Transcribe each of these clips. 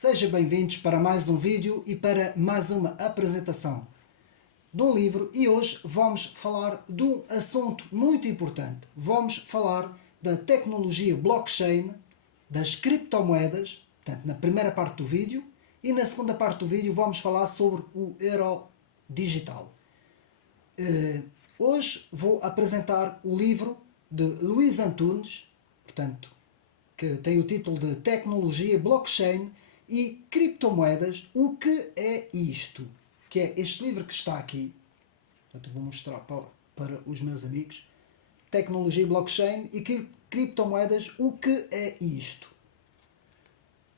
Sejam bem-vindos para mais um vídeo e para mais uma apresentação de um livro, e hoje vamos falar de um assunto muito importante. Vamos falar da tecnologia blockchain, das criptomoedas, portanto, na primeira parte do vídeo, e na segunda parte do vídeo vamos falar sobre o euro digital. Hoje vou apresentar o livro de Luís Antunes, portanto, que tem o título de Tecnologia Blockchain e Criptomoedas, o que é isto? Que é este livro que está aqui. Portanto, eu vou mostrar para os meus amigos. Tecnologia Blockchain e Criptomoedas, o que é isto?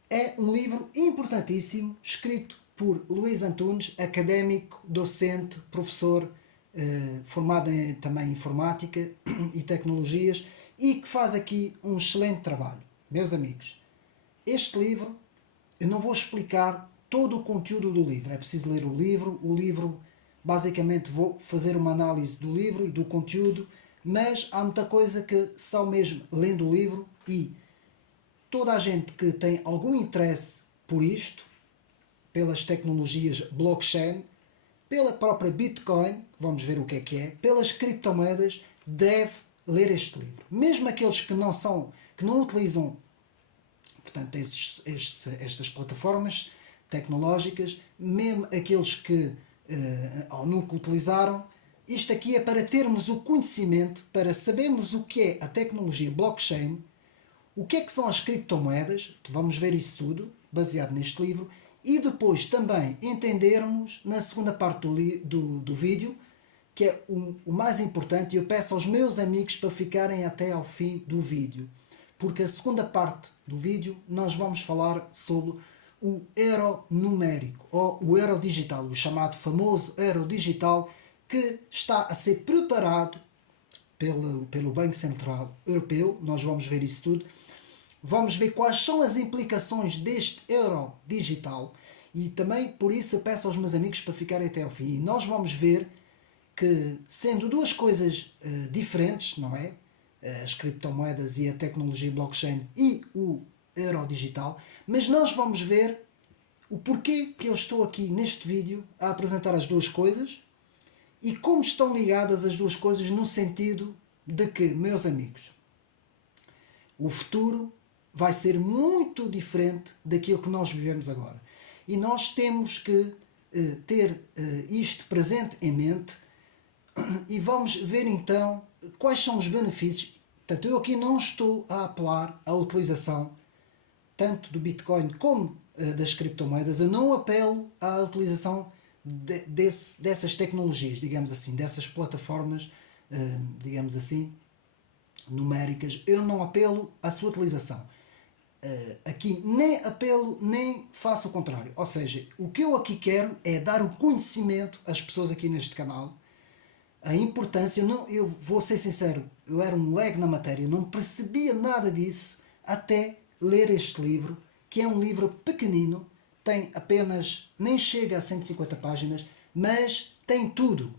É um livro importantíssimo, escrito por Luís Antunes, académico, docente, professor, formado também em informática e tecnologias, e que faz aqui um excelente trabalho. Meus amigos, este livro, eu não vou explicar todo o conteúdo do livro, é preciso ler o livro, basicamente vou fazer uma análise do livro e do conteúdo, mas há muita coisa que só mesmo lendo o livro, e toda a gente que tem algum interesse por isto, pelas tecnologias blockchain, pela própria Bitcoin, vamos ver o que é, pelas criptomoedas, deve ler este livro. Mesmo aqueles que não utilizam, portanto, estas plataformas tecnológicas, mesmo aqueles que nunca utilizaram, isto aqui é para termos o conhecimento, para sabermos o que é a tecnologia blockchain, o que é que são as criptomoedas, vamos ver isso tudo, baseado neste livro, e depois também entendermos, na segunda parte do vídeo, que é o mais importante, e eu peço aos meus amigos para ficarem até ao fim do vídeo, porque a segunda parte do vídeo nós vamos falar sobre o euro numérico, ou o euro digital, o chamado famoso euro digital, que está a ser preparado pelo Banco Central Europeu. Nós vamos ver isso tudo. Vamos ver quais são as implicações deste euro digital, e também por isso eu peço aos meus amigos para ficarem até ao fim. E nós vamos ver que, sendo duas coisas diferentes, não é? As criptomoedas e a tecnologia blockchain e o euro digital, mas nós vamos ver o porquê que eu estou aqui neste vídeo a apresentar as duas coisas e como estão ligadas as duas coisas, no sentido de que, meus amigos, o futuro vai ser muito diferente daquilo que nós vivemos agora. E nós temos que ter isto presente em mente, e vamos ver então quais são os benefícios. Portanto, eu aqui não estou a apelar à utilização tanto do Bitcoin como das criptomoedas. Eu não apelo à utilização dessas tecnologias, digamos assim, dessas plataformas, digamos assim, numéricas. Eu não apelo à sua utilização. Aqui nem apelo, nem faço o contrário. Ou seja, o que eu aqui quero é dar o conhecimento às pessoas aqui neste canal, a importância. Eu vou ser sincero, eu era um leigo na matéria, não percebia nada disso até ler este livro, que é um livro pequenino, tem apenas, nem chega a 150 páginas, mas tem tudo.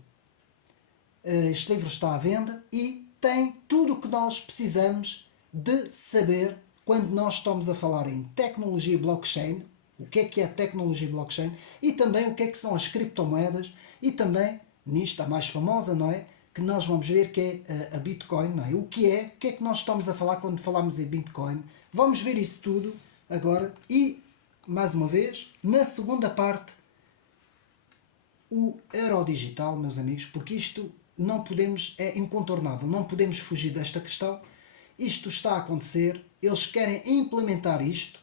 Este livro está à venda e tem tudo o que nós precisamos de saber quando nós estamos a falar em tecnologia blockchain, o que é a tecnologia blockchain, e também o que é que são as criptomoedas, e também, nisto a mais famosa, não é? Que nós vamos ver, que é a Bitcoin, não é? O que é que nós estamos a falar quando falamos em Bitcoin. Vamos ver isso tudo agora, e, mais uma vez, na segunda parte, o euro digital, meus amigos, porque isto não podemos, é incontornável, não podemos fugir desta questão. Isto está a acontecer, eles querem implementar isto,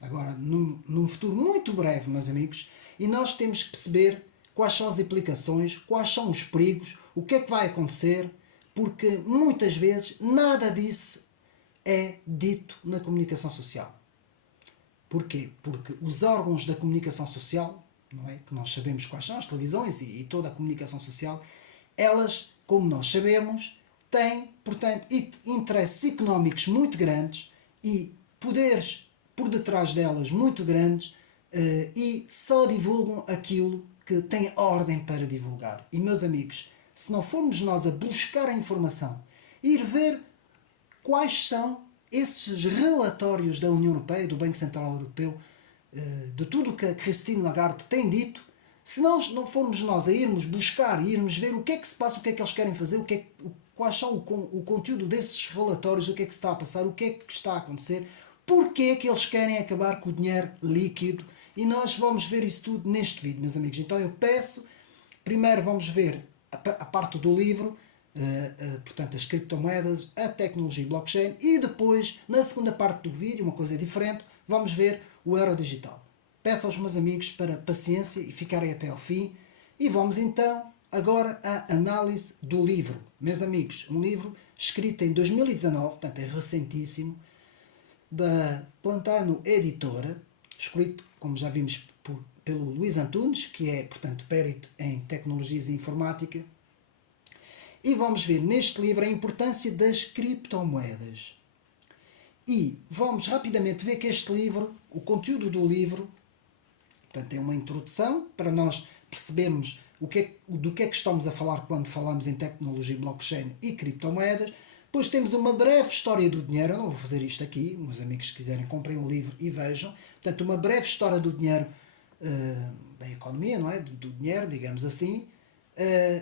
agora num futuro muito breve, meus amigos, e nós temos que perceber quais são as implicações, quais são os perigos, o que é que vai acontecer, porque muitas vezes nada disso é dito na comunicação social. Porquê? Porque os órgãos da comunicação social, não é? Que nós sabemos quais são, as televisões e toda a comunicação social, elas, como nós sabemos, têm, portanto, interesses económicos muito grandes e poderes por detrás delas muito grandes, e só divulgam aquilo que tem ordem para divulgar. E, meus amigos, se não formos nós a buscar a informação, ir ver quais são esses relatórios da União Europeia, do Banco Central Europeu, de tudo o que a Christine Lagarde tem dito, se nós não formos nós a irmos buscar e irmos ver o que é que se passa, o que é que eles querem fazer, quais são o conteúdo desses relatórios, o que é que se está a passar, o que é que está a acontecer, porque é que eles querem acabar com o dinheiro líquido, e nós vamos ver isso tudo neste vídeo, meus amigos. Então eu peço, primeiro vamos ver a parte do livro, portanto as criptomoedas, a tecnologia blockchain, e depois, na segunda parte do vídeo, uma coisa diferente, vamos ver o euro digital. Peço aos meus amigos para paciência e ficarem até ao fim. E vamos então agora à análise do livro. Meus amigos, um livro escrito em 2019, portanto é recentíssimo, da Plantano Editora, escrito, como já vimos, pelo Luís Antunes, que é, portanto, perito em tecnologias e informática. E vamos ver neste livro a importância das criptomoedas. E vamos rapidamente ver que este livro, o conteúdo do livro, portanto, é uma introdução para nós percebermos do que é que estamos a falar quando falamos em tecnologia blockchain e criptomoedas. Depois temos uma breve história do dinheiro. Eu não vou fazer isto aqui, meus amigos, se quiserem, comprem um livro e vejam. Portanto, uma breve história do dinheiro, da economia, não é? Do dinheiro, digamos assim.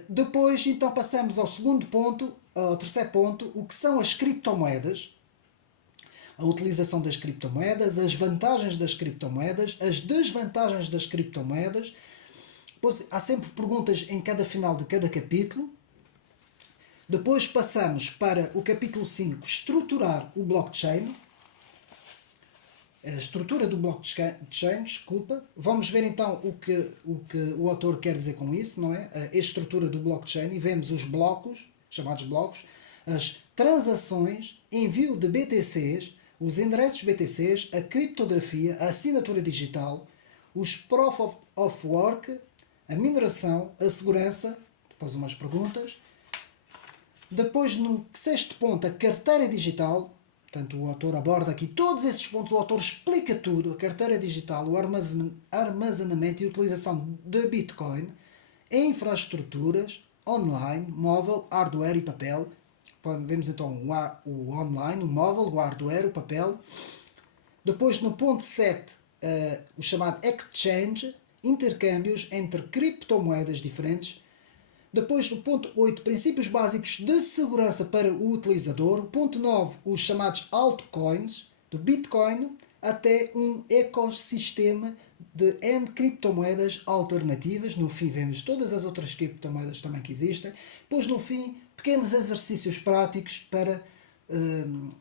Depois, então, passamos ao segundo ponto, ao terceiro ponto, o que são as criptomoedas, a utilização das criptomoedas, as vantagens das criptomoedas, as desvantagens das criptomoedas. Depois, há sempre perguntas em cada final de cada capítulo. Depois passamos para o capítulo 5, estruturar o blockchain. A estrutura do blockchain, desculpa. Vamos ver então o que o autor quer dizer com isso, não é? A estrutura do blockchain, e vemos os blocos, chamados blocos, as transações, envio de BTCs, os endereços BTCs, a criptografia, a assinatura digital, os Proof of Work, a mineração, a segurança, depois umas perguntas. Depois, no sexto ponto, a carteira digital. Portanto, o autor aborda aqui todos esses pontos, o autor explica tudo, a carteira digital, o armazenamento e utilização de Bitcoin, infraestruturas, online, móvel, hardware e papel. Vemos então o online, o móvel, o hardware, o papel. Depois, no ponto 7, o chamado exchange, intercâmbios entre criptomoedas diferentes. Depois, no ponto 8, princípios básicos de segurança para o utilizador. Ponto 9, os chamados altcoins, do Bitcoin até um ecossistema de N criptomoedas alternativas. No fim, vemos todas as outras criptomoedas também que existem. Depois, no fim, pequenos exercícios práticos para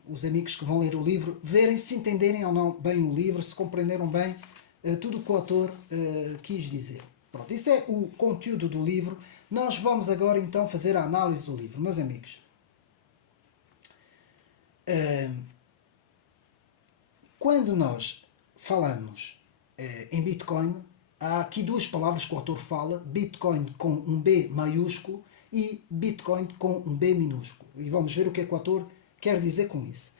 os amigos que vão ler o livro verem se entenderem ou não bem o livro, se compreenderam bem tudo o que o autor quis dizer. Pronto, isso é o conteúdo do livro. Nós vamos agora então fazer a análise do livro, meus amigos. Quando nós falamos em Bitcoin, há aqui duas palavras que o autor fala: Bitcoin com um B maiúsculo e Bitcoin com um B minúsculo. E vamos ver o que é que o autor quer dizer com isso.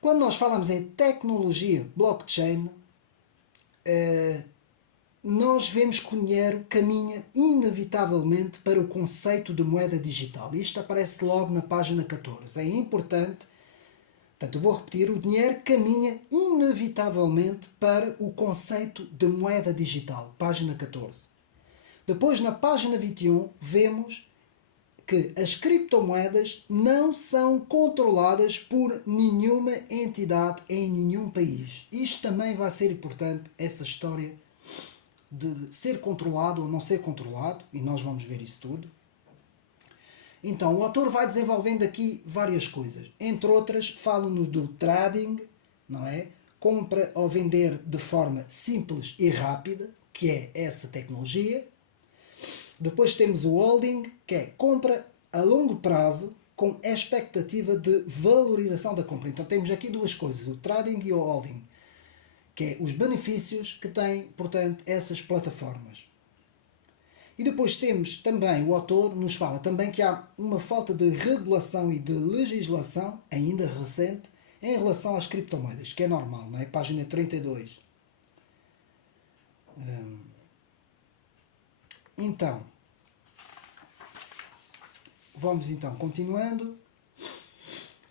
Quando nós falamos em tecnologia blockchain, nós vemos que o dinheiro caminha inevitavelmente para o conceito de moeda digital. Isto aparece logo na página 14. É importante, portanto, eu vou repetir: o dinheiro caminha inevitavelmente para o conceito de moeda digital. Página 14. Depois, na página 21, vemos que as criptomoedas não são controladas por nenhuma entidade em nenhum país. Isto também vai ser importante, essa história de ser controlado ou não ser controlado, e nós vamos ver isso tudo. Então, o autor vai desenvolvendo aqui várias coisas. Entre outras, fala-nos do trading, não é? Compra ou vender de forma simples e rápida, que é essa tecnologia. Depois temos o holding, que é compra a longo prazo com expectativa de valorização da compra. Então temos aqui duas coisas, o trading e o holding, que é os benefícios que têm, portanto, essas plataformas. E depois temos também, o autor nos fala também que há uma falta de regulação e de legislação, ainda recente, em relação às criptomoedas, que é normal, não é? Página 32. Então, vamos então continuando.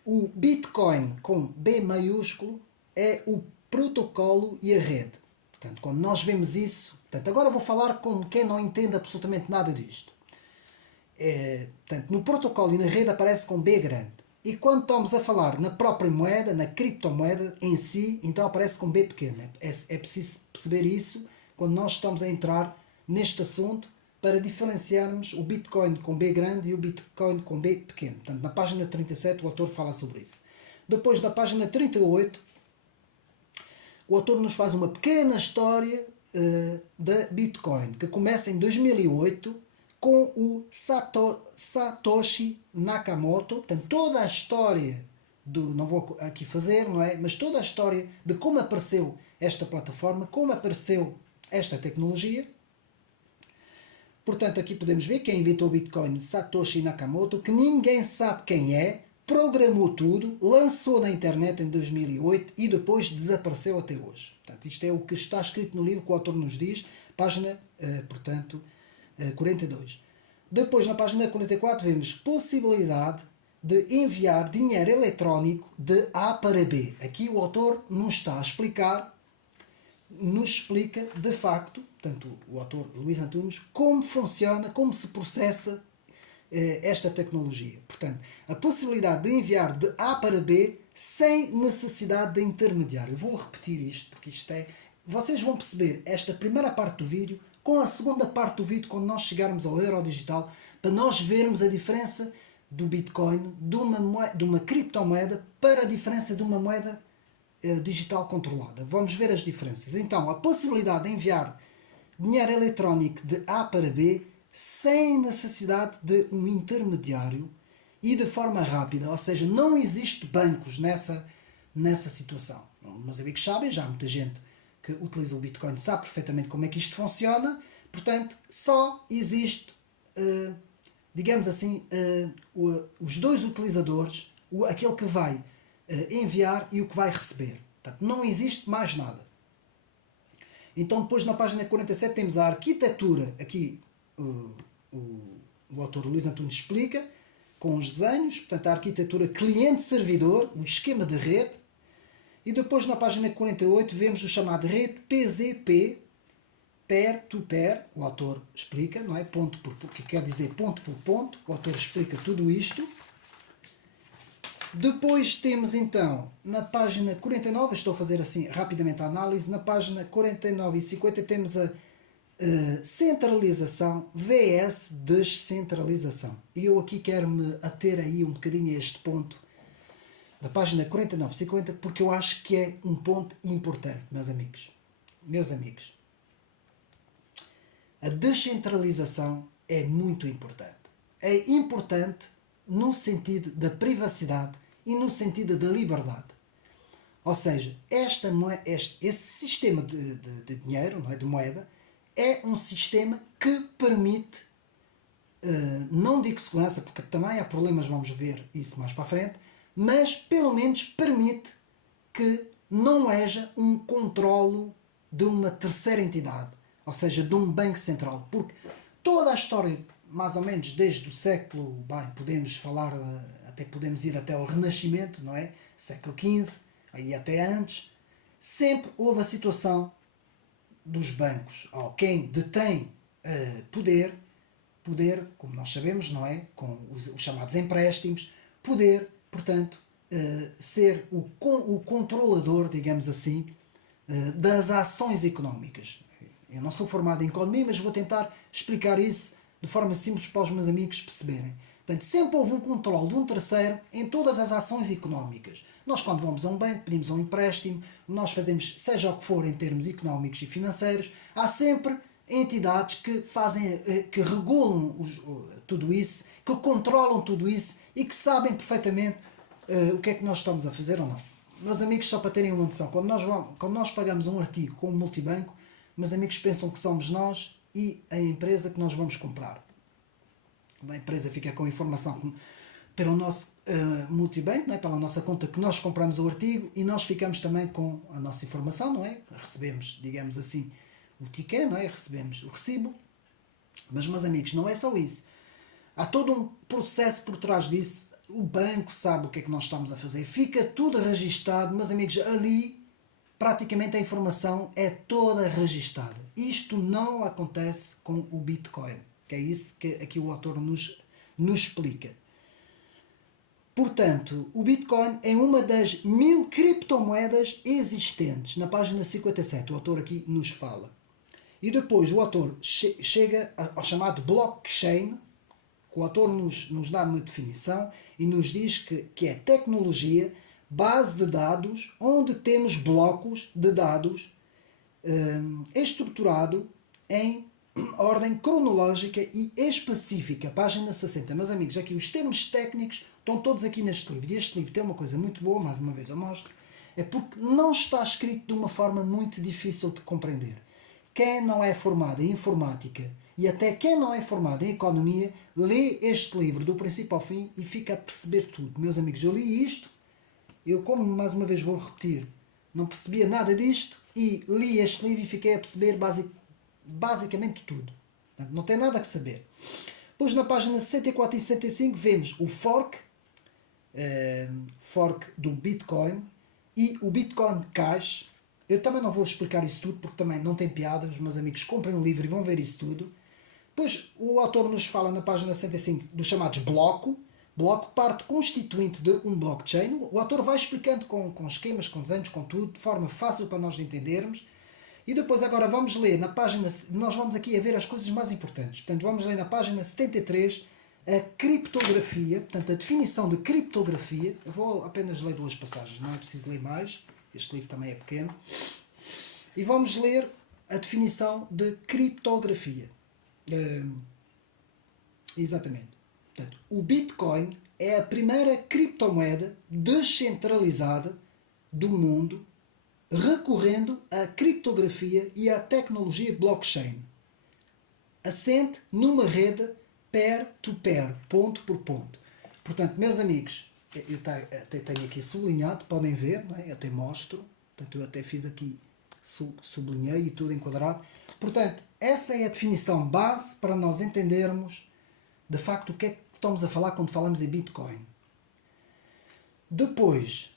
O Bitcoin com B maiúsculo é o protocolo e a rede. Portanto, quando nós vemos isso... Portanto, agora vou falar como quem não entende absolutamente nada disto. Portanto, no protocolo e na rede aparece com B grande. E quando estamos a falar na própria moeda, na criptomoeda em si, então aparece com B pequeno. É preciso perceber isso quando nós estamos a entrar neste assunto para diferenciarmos o Bitcoin com B grande e o Bitcoin com B pequeno. Portanto, na página 37 o autor fala sobre isso. Depois, na página 38, o autor nos faz uma pequena história da Bitcoin, que começa em 2008 com o Satoshi Nakamoto. Portanto, toda a história não vou aqui fazer, não é? Mas toda a história de como apareceu esta plataforma, como apareceu esta tecnologia. Portanto, aqui podemos ver quem inventou o Bitcoin, Satoshi Nakamoto, que ninguém sabe quem é, programou tudo, lançou na internet em 2008 e depois desapareceu até hoje. Portanto, isto é o que está escrito no livro que o autor nos diz, página, 42. Depois, na página 44, vemos possibilidade de enviar dinheiro eletrónico de A para B. Aqui o autor nos está a explicar, nos explica de facto, portanto, o autor Luís Antunes, como funciona, como se processa esta tecnologia. Portanto, a possibilidade de enviar de A para B sem necessidade de intermediário. Eu vou repetir isto, porque isto é... Vocês vão perceber esta primeira parte do vídeo com a segunda parte do vídeo quando nós chegarmos ao euro digital, para nós vermos a diferença do Bitcoin, de uma criptomoeda, para a diferença de uma moeda digital controlada. Vamos ver as diferenças. Então, a possibilidade de enviar dinheiro eletrónico de A para B sem necessidade de um intermediário e de forma rápida, ou seja, não existe bancos nessa situação. Meus amigos sabem, já há muita gente que utiliza o Bitcoin sabe perfeitamente como é que isto funciona, portanto, só existe, digamos assim, os dois utilizadores, aquele que vai enviar e o que vai receber. Portanto, não existe mais nada. Então, depois na página 47 temos a arquitetura, aqui o autor Luís Antunes explica, com os desenhos, portanto a arquitetura cliente-servidor, o esquema de rede, e depois na página 48 vemos o chamado rede PZP, peer-to-peer, o autor explica, não é? Ponto por, que quer dizer ponto por ponto, o autor explica tudo isto. Depois temos então, na página 49, estou a fazer assim rapidamente a análise, na página 49 e 50 temos a centralização vs descentralização. E eu aqui quero me ater aí um bocadinho a este ponto, da página 49 e 50, porque eu acho que é um ponto importante, meus amigos. Meus amigos, a descentralização é muito importante. É importante no sentido da privacidade e no sentido da liberdade. Ou seja, esse sistema de dinheiro, não é, de moeda, é um sistema que permite, não digo segurança, porque também há problemas, vamos ver isso mais para a frente, mas pelo menos permite que não haja um controlo de uma terceira entidade, ou seja, de um banco central. Porque toda a história, mais ou menos desde o século, podemos falar, até podemos ir até ao Renascimento, não é? Século XV, aí até antes, sempre houve a situação dos bancos, ou quem detém poder, como nós sabemos, não é? Com os chamados empréstimos, poder, portanto, ser o controlador, digamos assim, das ações económicas. Eu não sou formado em economia, mas vou tentar explicar isso de forma simples para os meus amigos perceberem. Portanto, sempre houve um controle de um terceiro em todas as ações económicas. Nós, quando vamos a um banco, pedimos um empréstimo, nós fazemos seja o que for em termos económicos e financeiros, há sempre entidades que fazem, que regulam tudo isso, que controlam tudo isso e que sabem perfeitamente o que é que nós estamos a fazer ou não. Meus amigos, só para terem uma noção, quando nós pagamos um artigo com um multibanco, meus amigos pensam que somos nós e a empresa que nós vamos comprar. A empresa fica com a informação pelo nosso multibanco, não é? Pela nossa conta que nós compramos o artigo, e nós ficamos também com a nossa informação, não é? Recebemos, digamos assim, o ticket, não é? Recebemos o recibo. Mas, meus amigos, não é só isso. Há todo um processo por trás disso. O banco sabe o que é que nós estamos a fazer. Fica tudo registado, meus amigos, ali praticamente a informação é toda registada. Isto não acontece com o Bitcoin, que é isso que aqui o autor nos explica. Portanto, o Bitcoin é uma das 1000 criptomoedas existentes. Na página 57, o autor aqui nos fala. E depois o autor chega ao chamado blockchain, que o autor nos dá uma definição e nos diz que é tecnologia, base de dados, onde temos blocos de dados estruturado em ordem cronológica e específica. Página 60. Meus amigos, aqui os termos técnicos estão todos aqui neste livro. E este livro tem uma coisa muito boa, mais uma vez eu mostro, é porque não está escrito de uma forma muito difícil de compreender. Quem não é formado em informática e até quem não é formado em economia, lê este livro do princípio ao fim e fica a perceber tudo. Meus amigos, eu li isto, eu como mais uma vez vou repetir, não percebia nada disto e li este livro e fiquei a perceber basicamente tudo. Portanto, não tem nada a saber. Depois na página 64 e 65 vemos o fork do Bitcoin e o Bitcoin Cash. Eu também não vou explicar isso tudo porque também não tem piada. Os meus amigos comprem um livro e vão ver isso tudo. Depois o autor nos fala na página 65 dos chamados bloco, parte constituinte de um blockchain. O autor vai explicando com esquemas, com desenhos, com tudo, de forma fácil para nós entendermos. E depois agora vamos ler na página, nós vamos aqui a ver as coisas mais importantes. Portanto, vamos ler na página 73 a criptografia, portanto a definição de criptografia. Eu vou apenas ler 2 passagens, não é preciso ler mais. Este livro também é pequeno. E vamos ler a definição de criptografia. Exatamente. Portanto, o Bitcoin é a primeira criptomoeda descentralizada do mundo, recorrendo à criptografia e à tecnologia blockchain, assente numa rede peer-to-peer, ponto por ponto. Portanto, meus amigos, eu até tenho aqui sublinhado, podem ver, não é? Eu até mostro, portanto, eu até fiz aqui, sublinhei e tudo enquadrado. Portanto, essa é a definição base para nós entendermos de facto o que é que estamos a falar quando falamos em Bitcoin. Depois,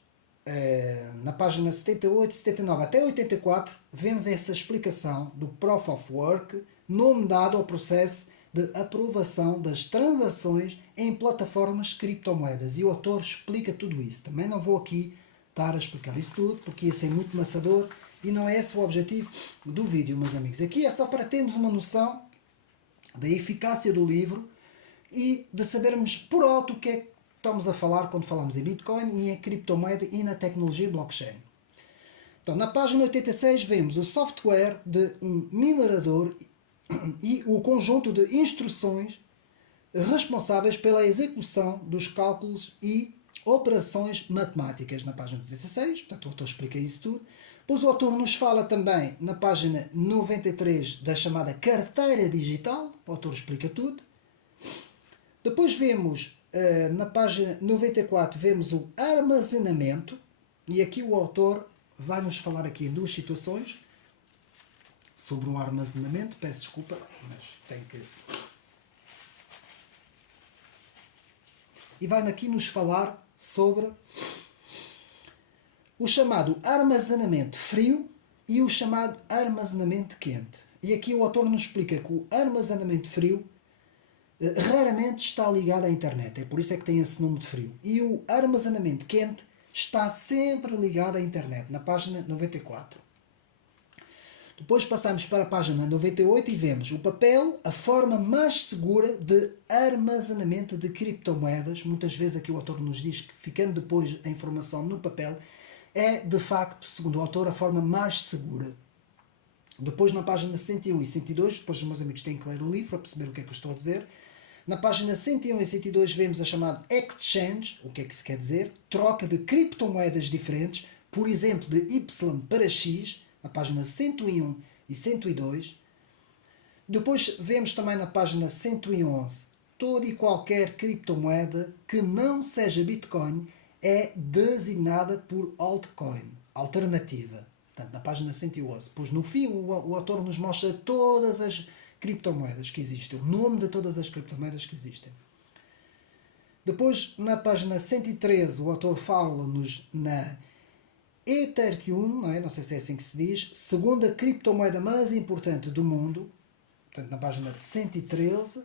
na página 78, 79 até 84, vemos essa explicação do Proof of Work, nome dado ao processo de aprovação das transações em plataformas criptomoedas. E o autor explica tudo isso. Também não vou aqui estar a explicar isso tudo, porque ia ser muito maçador e não é esse o objetivo do vídeo, meus amigos. Aqui é só para termos uma noção da eficácia do livro e de sabermos por alto o que é que estamos a falar quando falamos em Bitcoin e em criptomoeda e na tecnologia blockchain. Então, na página 86 vemos o software de um minerador e o conjunto de instruções responsáveis pela execução dos cálculos e operações matemáticas. Na página 86, portanto o autor explica isso tudo. Depois o autor nos fala também na página 93 da chamada carteira digital, o autor explica tudo. Depois vemos, na página 94, vemos o armazenamento, e aqui o autor vai nos falar aqui em 2 situações sobre o armazenamento. Peço desculpa, mas tenho que... E vai aqui nos falar sobre o chamado armazenamento frio e o chamado armazenamento quente. E aqui o autor nos explica que o armazenamento frio raramente está ligado à internet, é por isso é que tem esse nome de frio. E o armazenamento quente está sempre ligado à internet, na página 94. Depois passamos para a página 98 e vemos o papel, a forma mais segura de armazenamento de criptomoedas. Muitas vezes aqui o autor nos diz que, ficando depois a informação no papel, é de facto, segundo o autor, a forma mais segura. Depois na página 101 e 102, depois os meus amigos têm que ler o livro para perceber o que é que eu estou a dizer. Na página 101 e 102 vemos a chamada exchange, o que é que se quer dizer? Troca de criptomoedas diferentes, por exemplo, de Y para X, na página 101 e 102. Depois vemos também na página 111, toda e qualquer criptomoeda que não seja Bitcoin é designada por altcoin, alternativa. Portanto, na página 111. Depois, no fim, o autor nos mostra todas as criptomoedas que existem, o nome de todas as criptomoedas que existem. Depois, na página 113, o autor fala-nos na Ethereum, não é? Não sei se é assim que se diz, segunda criptomoeda mais importante do mundo, portanto na página 113.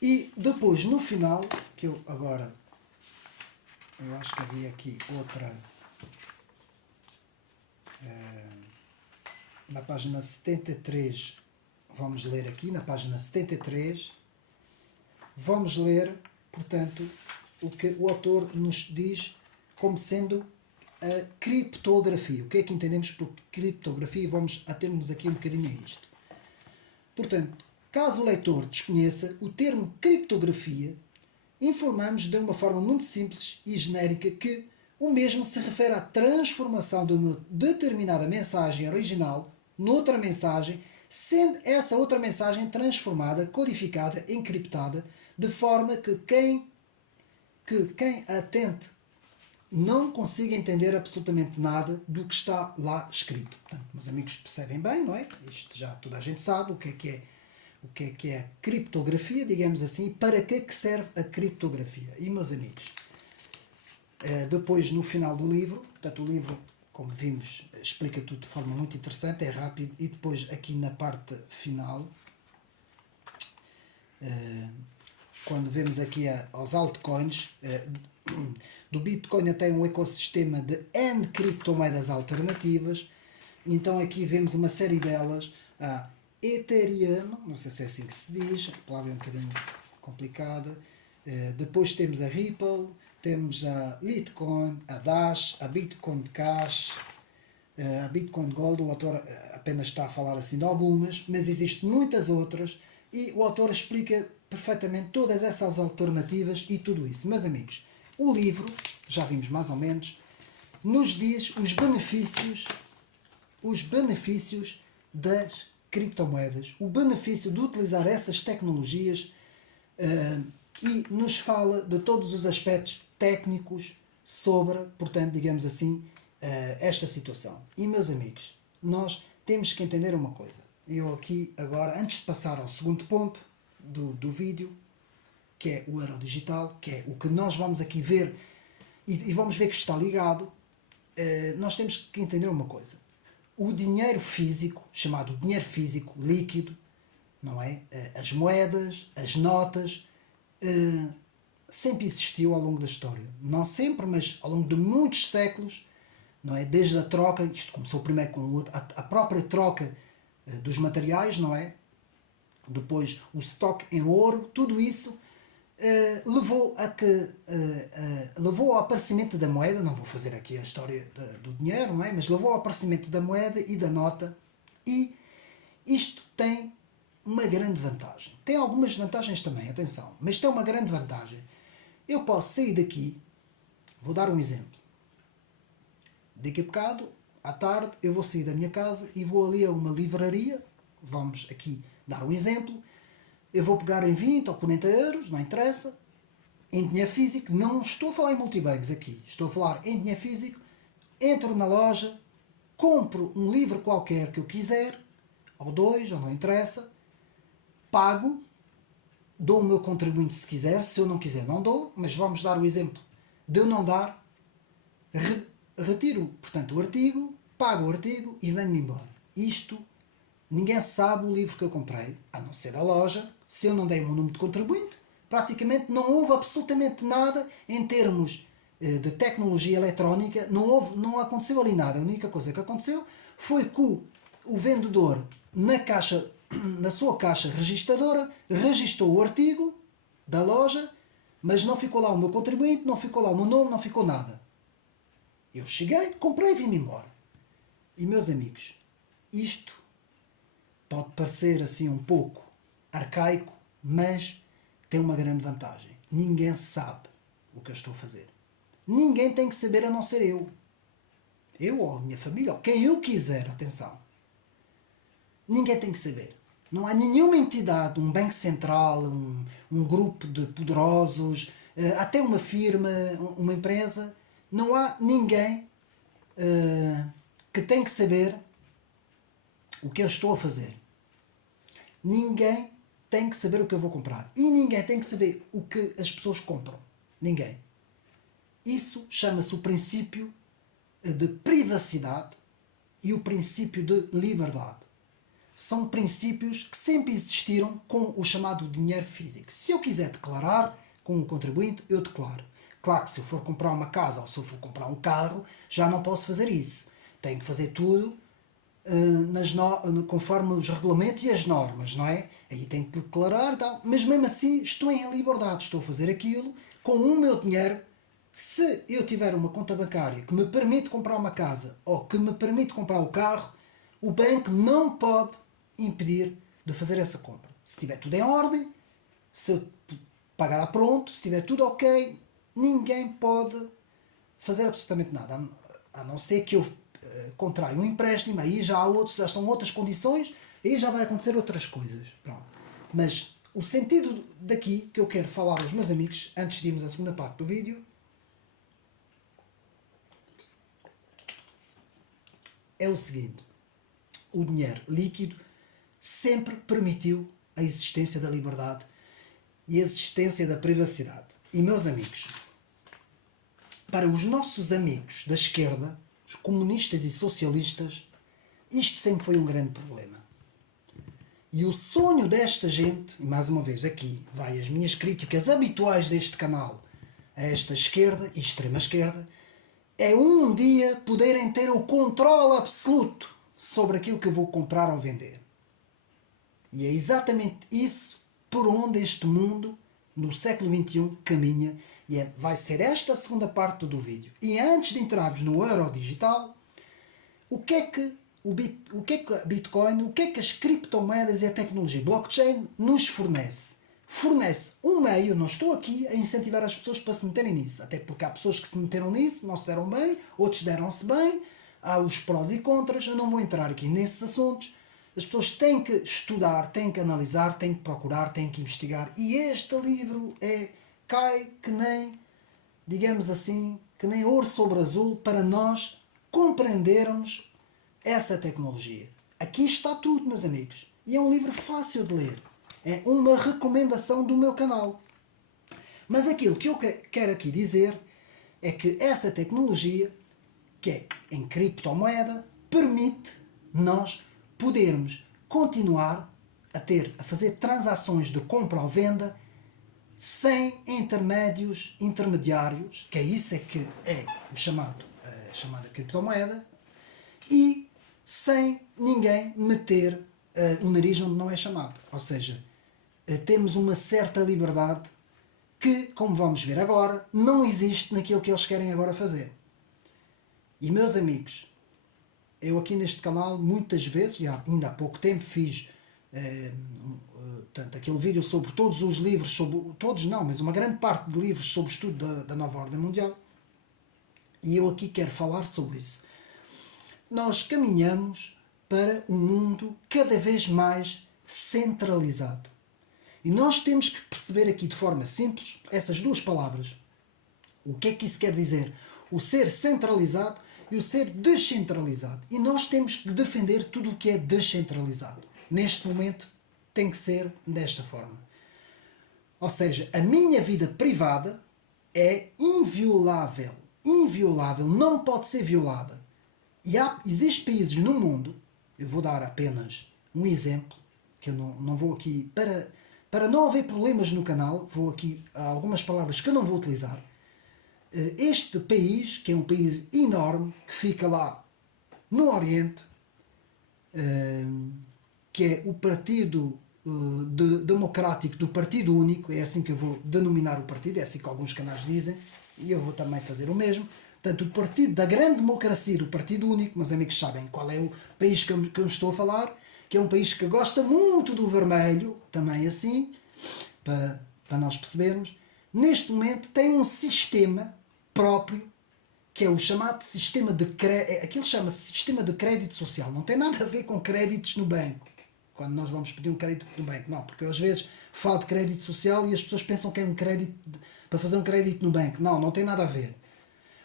E depois no final, que eu agora, eu acho que havia aqui outra, na página 73, vamos ler aqui, na página 73, vamos ler, portanto, o que o autor nos diz como sendo a criptografia. O que é que entendemos por criptografia? E vamos ater-nos aqui um bocadinho a isto. Portanto, caso o leitor desconheça o termo criptografia, informamos de uma forma muito simples e genérica que o mesmo se refere à transformação de uma determinada mensagem original noutra mensagem, sendo essa outra mensagem transformada, codificada, encriptada, de forma que quem atente não consiga entender absolutamente nada do que está lá escrito. Portanto, meus amigos percebem bem, não é? Isto já toda a gente sabe o que é a criptografia, digamos assim, para que serve a criptografia. E, meus amigos, depois no final do livro, portanto o livro, como vimos, explica tudo de forma muito interessante, é rápido, e depois aqui na parte final, quando vemos aqui aos altcoins, do Bitcoin até um ecossistema de N criptomoedas alternativas, então aqui vemos uma série delas, a Ethereum, não sei se é assim que se diz, a palavra é um bocadinho complicada, depois temos a Ripple, temos a Litecoin, a Dash, a Bitcoin Cash, a Bitcoin Gold. O autor apenas está a falar assim de algumas, mas existem muitas outras e o autor explica perfeitamente todas essas alternativas e tudo isso. Meus amigos, o livro, já vimos mais ou menos, nos diz os benefícios das criptomoedas, o benefício de utilizar essas tecnologias, e nos fala de todos os aspectos técnicos sobre, portanto, digamos assim, esta situação. E, meus amigos, nós temos que entender uma coisa. Eu aqui agora, antes de passar ao segundo ponto do vídeo, que é o euro digital, que é o que nós vamos aqui ver, e vamos ver que está ligado, nós temos que entender uma coisa. O dinheiro físico, chamado dinheiro físico líquido, não é? As moedas, as notas, sempre existiu ao longo da história. Não sempre, mas ao longo de muitos séculos, não é? Desde a troca, isto começou primeiro com a própria troca dos materiais, não é? Depois o estoque em ouro, tudo isso levou ao aparecimento da moeda. Não vou fazer aqui a história do dinheiro, não é? Mas levou ao aparecimento da moeda e da nota, e isto tem uma grande vantagem. Tem algumas vantagens também, atenção, mas tem uma grande vantagem. Eu posso sair daqui, vou dar um exemplo. Daqui a bocado, à tarde, eu vou sair da minha casa e vou ali a uma livraria, vamos aqui dar um exemplo, eu vou pegar em 20 ou 40 euros, não interessa, em dinheiro físico, não estou a falar em multibanks aqui, estou a falar em dinheiro físico, entro na loja, compro um livro qualquer que eu quiser, ou dois, ou não interessa, pago, dou o meu contribuinte se quiser, se eu não quiser não dou, mas vamos dar o exemplo de eu não dar, retiro, portanto, o artigo, pago o artigo e venho-me embora. Isto, ninguém sabe o livro que eu comprei, a não ser a loja. Se eu não dei o meu número de contribuinte, praticamente não houve absolutamente nada em termos de tecnologia eletrónica, não aconteceu ali nada. A única coisa que aconteceu foi que o vendedor, na sua caixa registradora, registou o artigo da loja, mas não ficou lá o meu contribuinte, não ficou lá o meu nome, não ficou nada. Eu cheguei, comprei e vim-me embora. E, meus amigos, isto pode parecer assim um pouco arcaico, mas tem uma grande vantagem. Ninguém sabe o que eu estou a fazer. Ninguém tem que saber a não ser eu. Eu ou a minha família, ou quem eu quiser, atenção. Ninguém tem que saber. Não há nenhuma entidade, um banco central, um grupo de poderosos, até uma firma, uma empresa. Não há ninguém que tem que saber o que eu estou a fazer. Ninguém tem que saber o que eu vou comprar. E ninguém tem que saber o que as pessoas compram. Ninguém. Isso chama-se o princípio de privacidade e o princípio de liberdade. São princípios que sempre existiram com o chamado dinheiro físico. Se eu quiser declarar com um contribuinte, eu declaro. Claro que se eu for comprar uma casa ou se eu for comprar um carro, já não posso fazer isso. Tenho que fazer tudo conforme os regulamentos e as normas, não é? Aí tenho que declarar, tá? Mas mesmo assim estou em liberdade, estou a fazer aquilo com o meu dinheiro. Se eu tiver uma conta bancária que me permite comprar uma casa ou que me permite comprar o carro, o banco não pode impedir de fazer essa compra. Se estiver tudo em ordem, se eu pagar a pronto, se estiver tudo ok, ninguém pode fazer absolutamente nada. A não ser que eu contraia um empréstimo, aí já há outros, já são outras condições, aí já vai acontecer outras coisas. Pronto. Mas o sentido daqui que eu quero falar aos meus amigos, antes de irmos à segunda parte do vídeo, é o seguinte: o dinheiro líquido sempre permitiu a existência da liberdade e a existência da privacidade. E, meus amigos, para os nossos amigos da esquerda, os comunistas e socialistas, isto sempre foi um grande problema. E o sonho desta gente, e mais uma vez aqui vai as minhas críticas habituais deste canal a esta esquerda e extrema esquerda, é um dia poderem ter o controle absoluto sobre aquilo que eu vou comprar ou vender. E é exatamente isso por onde este mundo, no século XXI, caminha. E vai ser esta a segunda parte do vídeo. E antes de entrarmos no euro digital, o que é que a Bitcoin, o que é que as criptomoedas e a tecnologia blockchain nos fornece? Fornece um meio, não estou aqui a incentivar as pessoas para se meterem nisso, até porque há pessoas que se meteram nisso, não se deram bem, outros deram-se bem, há os prós e contras, eu não vou entrar aqui nesses assuntos. As pessoas têm que estudar, têm que analisar, têm que procurar, têm que investigar, e este livro cai que nem, digamos assim, que nem ouro sobre azul para nós compreendermos essa tecnologia. Aqui está tudo, meus amigos. E é um livro fácil de ler. É uma recomendação do meu canal. Mas aquilo que eu quero aqui dizer é que essa tecnologia, que é em criptomoeda, permite nós podermos continuar a fazer transações de compra ou venda sem intermediários, que é isso que é a chamada criptomoeda, e sem ninguém meter o nariz onde não é chamado. Ou seja, temos uma certa liberdade que, como vamos ver agora, não existe naquilo que eles querem agora fazer. E, meus amigos, eu aqui neste canal muitas vezes, e ainda há pouco tempo fiz aquele vídeo sobre todos os livros, todos não, mas uma grande parte de livros sobre o estudo da nova ordem mundial, e eu aqui quero falar sobre isso. Nós caminhamos para um mundo cada vez mais centralizado. E nós temos que perceber aqui de forma simples essas duas palavras. O que é que isso quer dizer? O ser centralizado e o ser descentralizado. E nós temos que defender tudo o que é descentralizado. Neste momento tem que ser desta forma. Ou seja, a minha vida privada é inviolável. Inviolável, não pode ser violada. E existem países no mundo, eu vou dar apenas um exemplo, que eu não vou aqui, para não haver problemas no canal, vou aqui a algumas palavras que eu não vou utilizar. Este país, que é um país enorme, que fica lá no Oriente, que é o Partido Democrático do Partido Único, é assim que eu vou denominar o partido, é assim que alguns canais dizem, e eu vou também fazer o mesmo. Portanto, o partido da grande democracia do Partido Único, meus amigos sabem qual é o país que eu estou a falar, que é um país que gosta muito do vermelho, também assim, para nós percebermos. Neste momento tem um sistema próprio, que é o chamado sistema de crédito, aquilo chama-se sistema de crédito social, não tem nada a ver com créditos no banco, quando nós vamos pedir um crédito no banco, não, porque eu às vezes falo de crédito social e as pessoas pensam que é um crédito, para fazer um crédito no banco, não tem nada a ver.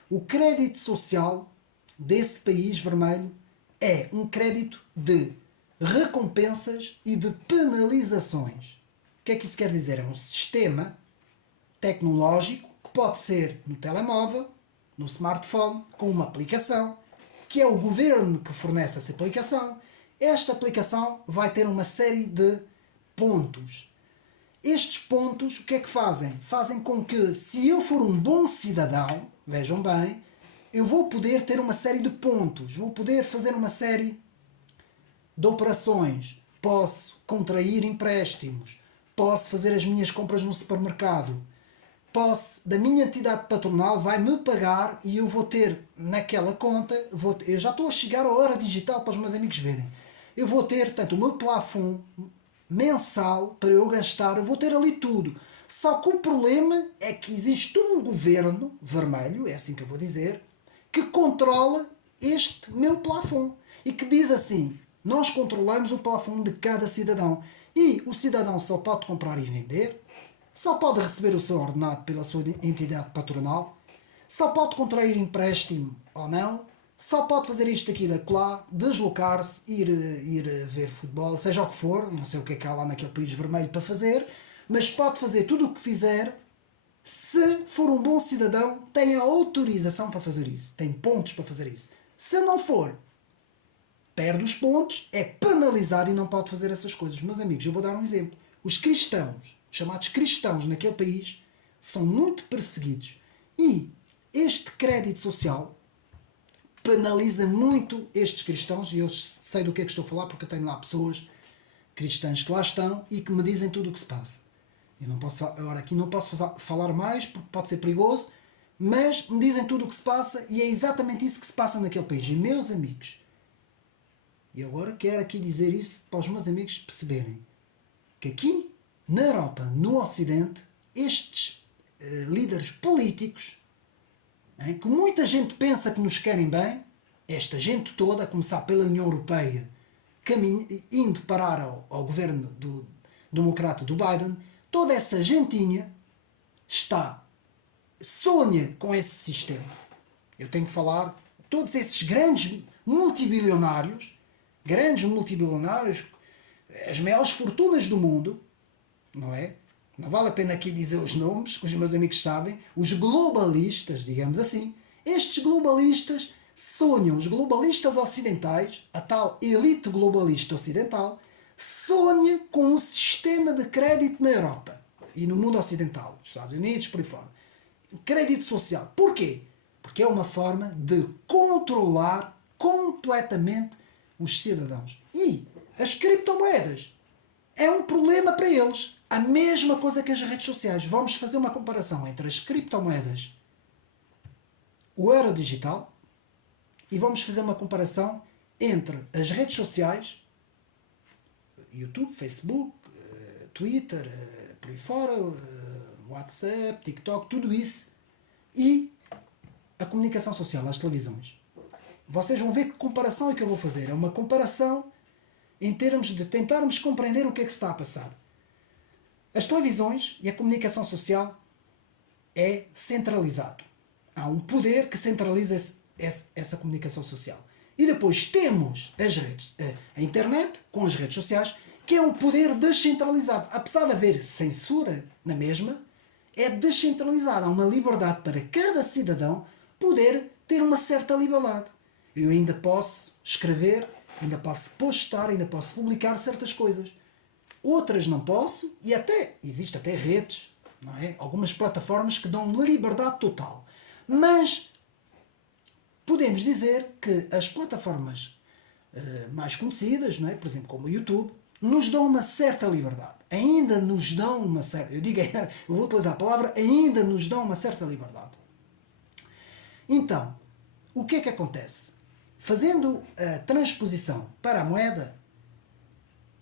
O crédito social desse país vermelho é um crédito de recompensas e de penalizações. O que é que isso quer dizer? É um sistema tecnológico pode ser no telemóvel, no smartphone, com uma aplicação, que é o governo que fornece essa aplicação. Esta aplicação vai ter uma série de pontos. Estes pontos, o que é que fazem? Fazem com que, se eu for um bom cidadão, vejam bem, eu vou poder ter uma série de pontos, vou poder fazer uma série de operações, posso contrair empréstimos, posso fazer as minhas compras no supermercado, posso, da minha entidade patronal vai-me pagar e eu vou ter naquela conta, eu já estou a chegar à hora digital para os meus amigos verem, eu vou ter, portanto, o meu plafond mensal para eu gastar, eu vou ter ali tudo. Só que o problema é que existe um governo vermelho, é assim que eu vou dizer, que controla este meu plafond e que diz assim: nós controlamos o plafond de cada cidadão e o cidadão só pode comprar e vender, só pode receber o seu ordenado pela sua entidade patronal, só pode contrair empréstimo ou não, só pode fazer isto aqui da lá, deslocar-se, ir ver futebol, seja o que for, não sei o que é que há lá naquele país vermelho para fazer, mas pode fazer tudo o que fizer. Se for um bom cidadão, tem a autorização para fazer isso. Tem pontos para fazer isso. Se não for, perde os pontos, é penalizado e não pode fazer essas coisas. Meus amigos, eu vou dar um exemplo. Os cristãos, chamados cristãos naquele país, são muito perseguidos. E este crédito social penaliza muito estes cristãos. E eu sei do que é que estou a falar porque eu tenho lá pessoas cristãs que lá estão e que me dizem tudo o que se passa. Eu não posso, agora aqui não posso falar mais porque pode ser perigoso, mas me dizem tudo o que se passa e é exatamente isso que se passa naquele país. E meus amigos, e agora quero aqui dizer isso para os meus amigos perceberem, que aqui na Europa, no Ocidente, estes líderes políticos, que muita gente pensa que nos querem bem, esta gente toda, a começar pela União Europeia, indo parar ao governo do democrata do Biden, toda essa gentinha sonha com esse sistema. Eu tenho que falar, todos esses grandes multibilionários, as maiores fortunas do mundo, não é? Não vale a pena aqui dizer os nomes, que os meus amigos sabem, os globalistas, digamos assim, estes globalistas sonham, os globalistas ocidentais, a tal elite globalista ocidental, sonha com um sistema de crédito na Europa e no mundo ocidental, Estados Unidos, por aí fora. Crédito social. Porquê? Porque é uma forma de controlar completamente os cidadãos. E as criptomoedas é um problema para eles. A mesma coisa que as redes sociais. Vamos fazer uma comparação entre as criptomoedas, o euro digital, e vamos fazer uma comparação entre as redes sociais, YouTube, Facebook, Twitter, por aí fora, WhatsApp, TikTok, tudo isso, e a comunicação social, as televisões. Vocês vão ver que comparação é que eu vou fazer. É uma comparação em termos de tentarmos compreender o que é que se está a passar. As televisões e a comunicação social é centralizado. Há um poder que centraliza essa comunicação social. E depois temos a internet com as redes sociais, que é um poder descentralizado. Apesar de haver censura na mesma, é descentralizado. Há uma liberdade para cada cidadão poder ter uma certa liberdade. Eu ainda posso escrever, ainda posso postar, ainda posso publicar certas coisas. Outras não posso, e existe até redes, não é? Algumas plataformas que dão liberdade total. Mas podemos dizer que as plataformas mais conhecidas, não é? Por exemplo, como o YouTube, nos dão uma certa liberdade. Ainda nos dão uma certa... Eu vou utilizar a palavra ainda nos dão uma certa liberdade. Então, o que é que acontece? Fazendo a transposição para a moeda,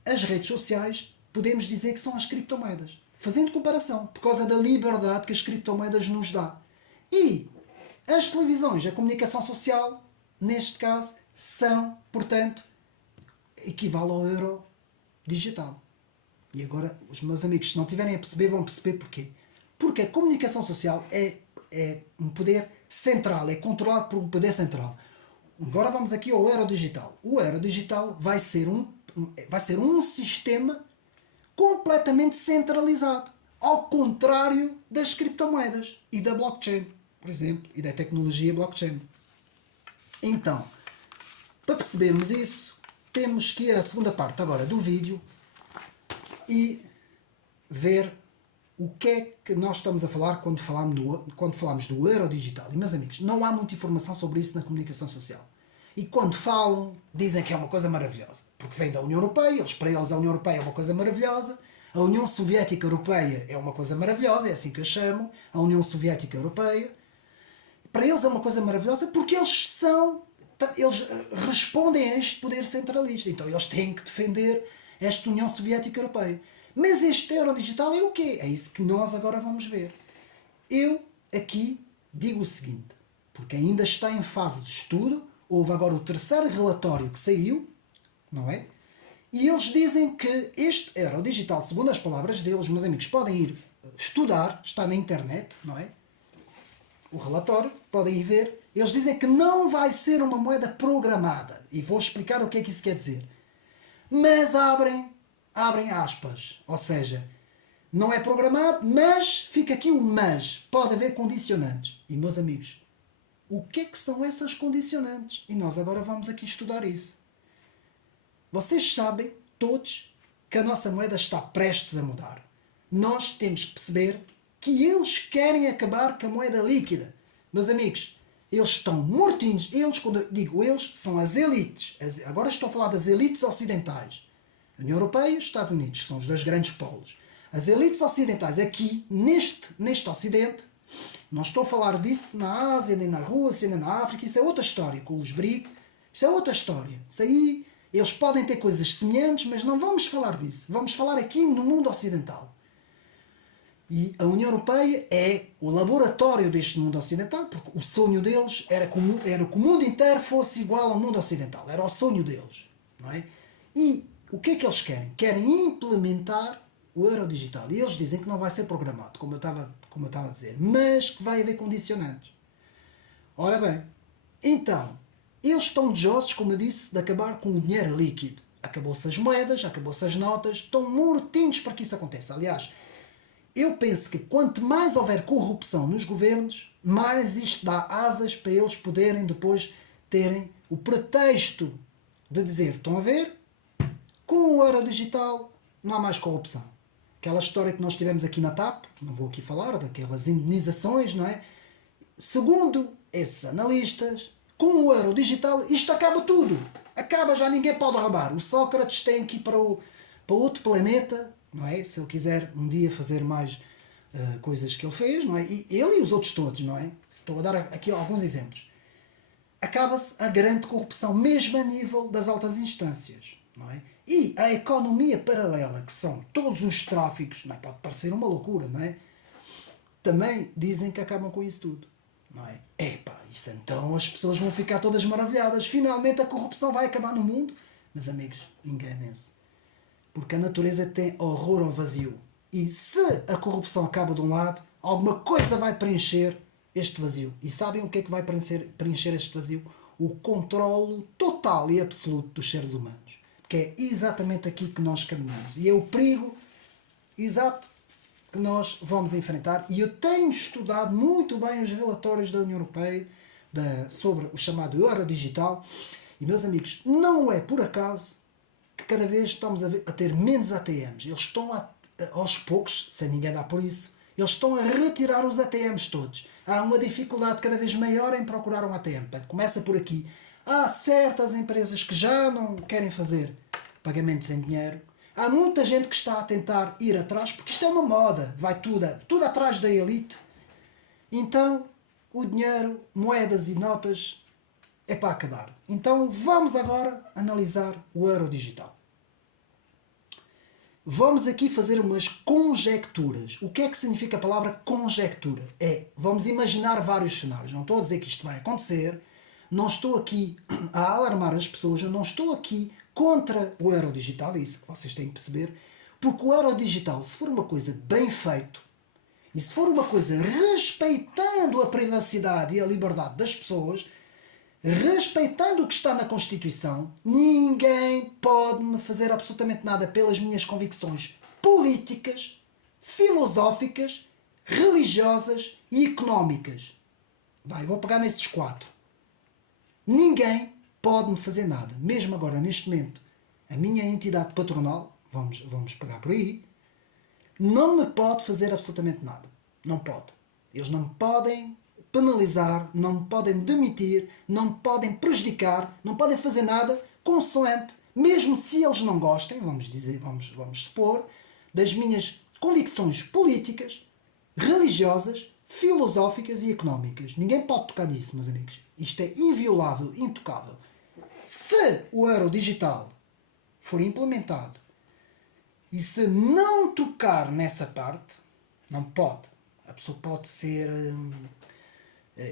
as redes sociais podemos dizer que são as criptomoedas. Fazendo comparação, por causa da liberdade que as criptomoedas nos dão. E as televisões, a comunicação social, neste caso, são, portanto, equivale ao euro digital. E agora, os meus amigos, se não tiverem a perceber, vão perceber porquê. Porque a comunicação social é um poder central, é controlado por um poder central. Agora vamos aqui ao euro digital. O euro digital vai ser um sistema completamente centralizado. ao contrário das criptomoedas e da blockchain, por exemplo, e da tecnologia blockchain. Então, para percebermos isso, temos que ir à segunda parte agora do vídeo e ver o que é que nós estamos a falar quando falamos do euro digital. E, meus amigos, não há muita informação sobre isso na comunicação social. E quando falam, dizem que é uma coisa maravilhosa. Porque vem da União Europeia, para eles a União Europeia é uma coisa maravilhosa, a União Soviética Europeia é uma coisa maravilhosa, é assim que a chamam, a União Soviética Europeia. Para eles é uma coisa maravilhosa porque eles respondem a este poder centralista. Então eles têm que defender esta União Soviética Europeia. Mas este euro digital é o quê? É isso que nós agora vamos ver. Eu aqui digo o seguinte, porque ainda está em fase de estudo, houve agora o terceiro relatório que saiu, não é? E eles dizem que este euro digital, segundo as palavras deles, meus amigos, podem ir estudar, está na internet, não é? O relatório, podem ir ver. Eles dizem que não vai ser uma moeda programada. E vou explicar o que é que isso quer dizer. Mas abrem aspas. Ou seja, não é programado, mas, fica aqui o mas, pode haver condicionantes. E, meus amigos, o que é que são essas condicionantes? E nós agora vamos aqui estudar isso. Vocês sabem, todos, que a nossa moeda está prestes a mudar. Nós temos que perceber que eles querem acabar com a moeda líquida. Meus amigos, eles estão mortinhos. Eles, quando eu digo eles, são as elites. Agora estou a falar das elites ocidentais. A União Europeia e os Estados Unidos, que são os dois grandes polos. As elites ocidentais aqui, neste Ocidente, não estou a falar disso na Ásia, nem na Rússia, nem na África, isso é outra história, com os BRIC, isso é outra história. Isso aí, eles podem ter coisas semelhantes, mas não vamos falar disso. Vamos falar aqui no mundo ocidental. E a União Europeia é o laboratório deste mundo ocidental, porque o sonho deles era que o mundo inteiro fosse igual ao mundo ocidental. Era o sonho deles. Não é? E o que é que eles querem? Querem implementar o euro digital. E eles dizem que não vai ser programado, como eu estava a dizer, mas que vai haver condicionantes. Ora bem, então, eles estão desejosos, como eu disse, de acabar com o dinheiro líquido. Acabou-se as moedas, acabou-se as notas, estão mortinhos para que isso aconteça. Aliás, eu penso que quanto mais houver corrupção nos governos, mais isto dá asas para eles poderem depois terem o pretexto de dizer, estão a ver? Com o euro digital não há mais corrupção. Aquela história que nós tivemos aqui na TAP, não vou aqui falar, daquelas indenizações, não é? Segundo esses analistas, com o euro digital isto acaba tudo. Acaba, já ninguém pode roubar. O Sócrates tem que ir para outro planeta, não é? Se ele quiser um dia fazer mais coisas que ele fez, não é? E ele e os outros todos, não é? Estou a dar aqui alguns exemplos. Acaba-se a grande corrupção, mesmo a nível das altas instâncias, não é? E a economia paralela, que são todos os tráficos, não é? Pode parecer uma loucura, não é? Também dizem que acabam com isso tudo, não é? Epá, isso então as pessoas vão ficar todas maravilhadas. Finalmente a corrupção vai acabar no mundo. Meus amigos, enganem-se. Porque a natureza tem horror ao vazio. E se a corrupção acaba de um lado, alguma coisa vai preencher este vazio. E sabem o que é que vai preencher este vazio? O controlo total e absoluto dos seres humanos. Porque é exatamente aqui que nós caminhamos. E é o perigo exato que nós vamos enfrentar. E eu tenho estudado muito bem os relatórios da União Europeia sobre o chamado euro digital. E, meus amigos, não é por acaso que cada vez estamos a ter menos ATMs. Eles estão aos poucos, sem ninguém dar por isso, eles estão a retirar os ATMs todos. Há uma dificuldade cada vez maior em procurar um ATM. Portanto, começa por aqui. Há certas empresas que já não querem fazer pagamentos em dinheiro. Há muita gente que está a tentar ir atrás, porque isto é uma moda. Vai tudo atrás da elite. Então, o dinheiro, moedas e notas é para acabar. Então, vamos agora analisar o euro digital. Vamos aqui fazer umas conjecturas. O que é que significa a palavra conjectura? Vamos imaginar vários cenários. Não estou a dizer que isto vai acontecer. Não estou aqui a alarmar as pessoas. Eu não estou aqui contra o euro digital. É isso que vocês têm que perceber. Porque o euro digital, se for uma coisa bem feita, e se for uma coisa respeitando a privacidade e a liberdade das pessoas, respeitando o que está na Constituição, ninguém pode me fazer absolutamente nada pelas minhas convicções políticas filosóficas, religiosas e económicas. Vou pegar nesses 4. Ninguém pode me fazer nada. Mesmo agora, neste momento, a minha entidade patronal, vamos pegar por aí, não me pode fazer absolutamente nada. Não pode. Eles não me podem penalizar, não me podem demitir, não me podem prejudicar, não podem fazer nada consoante, mesmo se eles não gostem, vamos supor, das minhas convicções políticas, religiosas, filosóficas e económicas. Ninguém pode tocar nisso, meus amigos. Isto é inviolável, intocável. Se o euro digital for implementado e se não tocar nessa parte, não pode. A pessoa pode ser...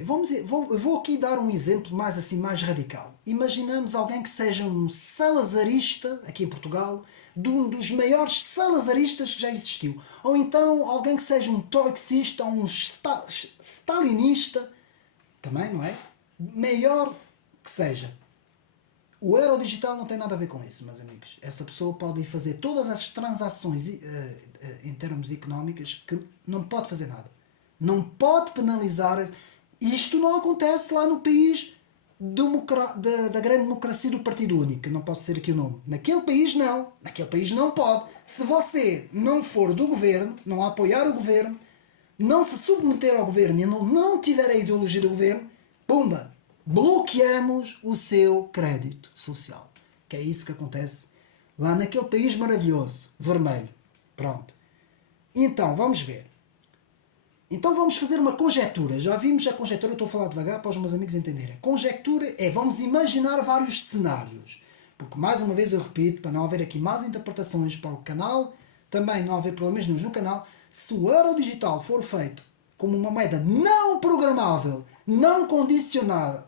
Vou aqui dar um exemplo mais radical. Imaginamos alguém que seja um salazarista, aqui em Portugal, de um dos maiores salazaristas que já existiu. Ou então alguém que seja um trotskista ou um stalinista, também, não é? Maior que seja. O euro digital não tem nada a ver com isso, meus amigos. Essa pessoa pode ir fazer todas as transações em termos económicos que não pode fazer nada. Não pode penalizar. Isto não acontece lá no país da grande democracia do Partido Único. Não posso dizer aqui o nome. Naquele país não. Naquele país não pode. Se você não for do governo, não apoiar o governo, não se submeter ao governo e não tiver a ideologia do governo, pumba! Bloqueamos o seu crédito social. Que é isso que acontece lá naquele país maravilhoso, vermelho. Pronto. Então, vamos ver. Então vamos fazer uma conjectura. Já vimos a conjectura, eu estou a falar devagar para os meus amigos entenderem. Conjectura é, vamos imaginar vários cenários. Porque, mais uma vez, eu repito, para não haver aqui más interpretações para o canal, também não haver problemas nenhum no canal, se o euro digital for feito como uma moeda não programável, não condicionada,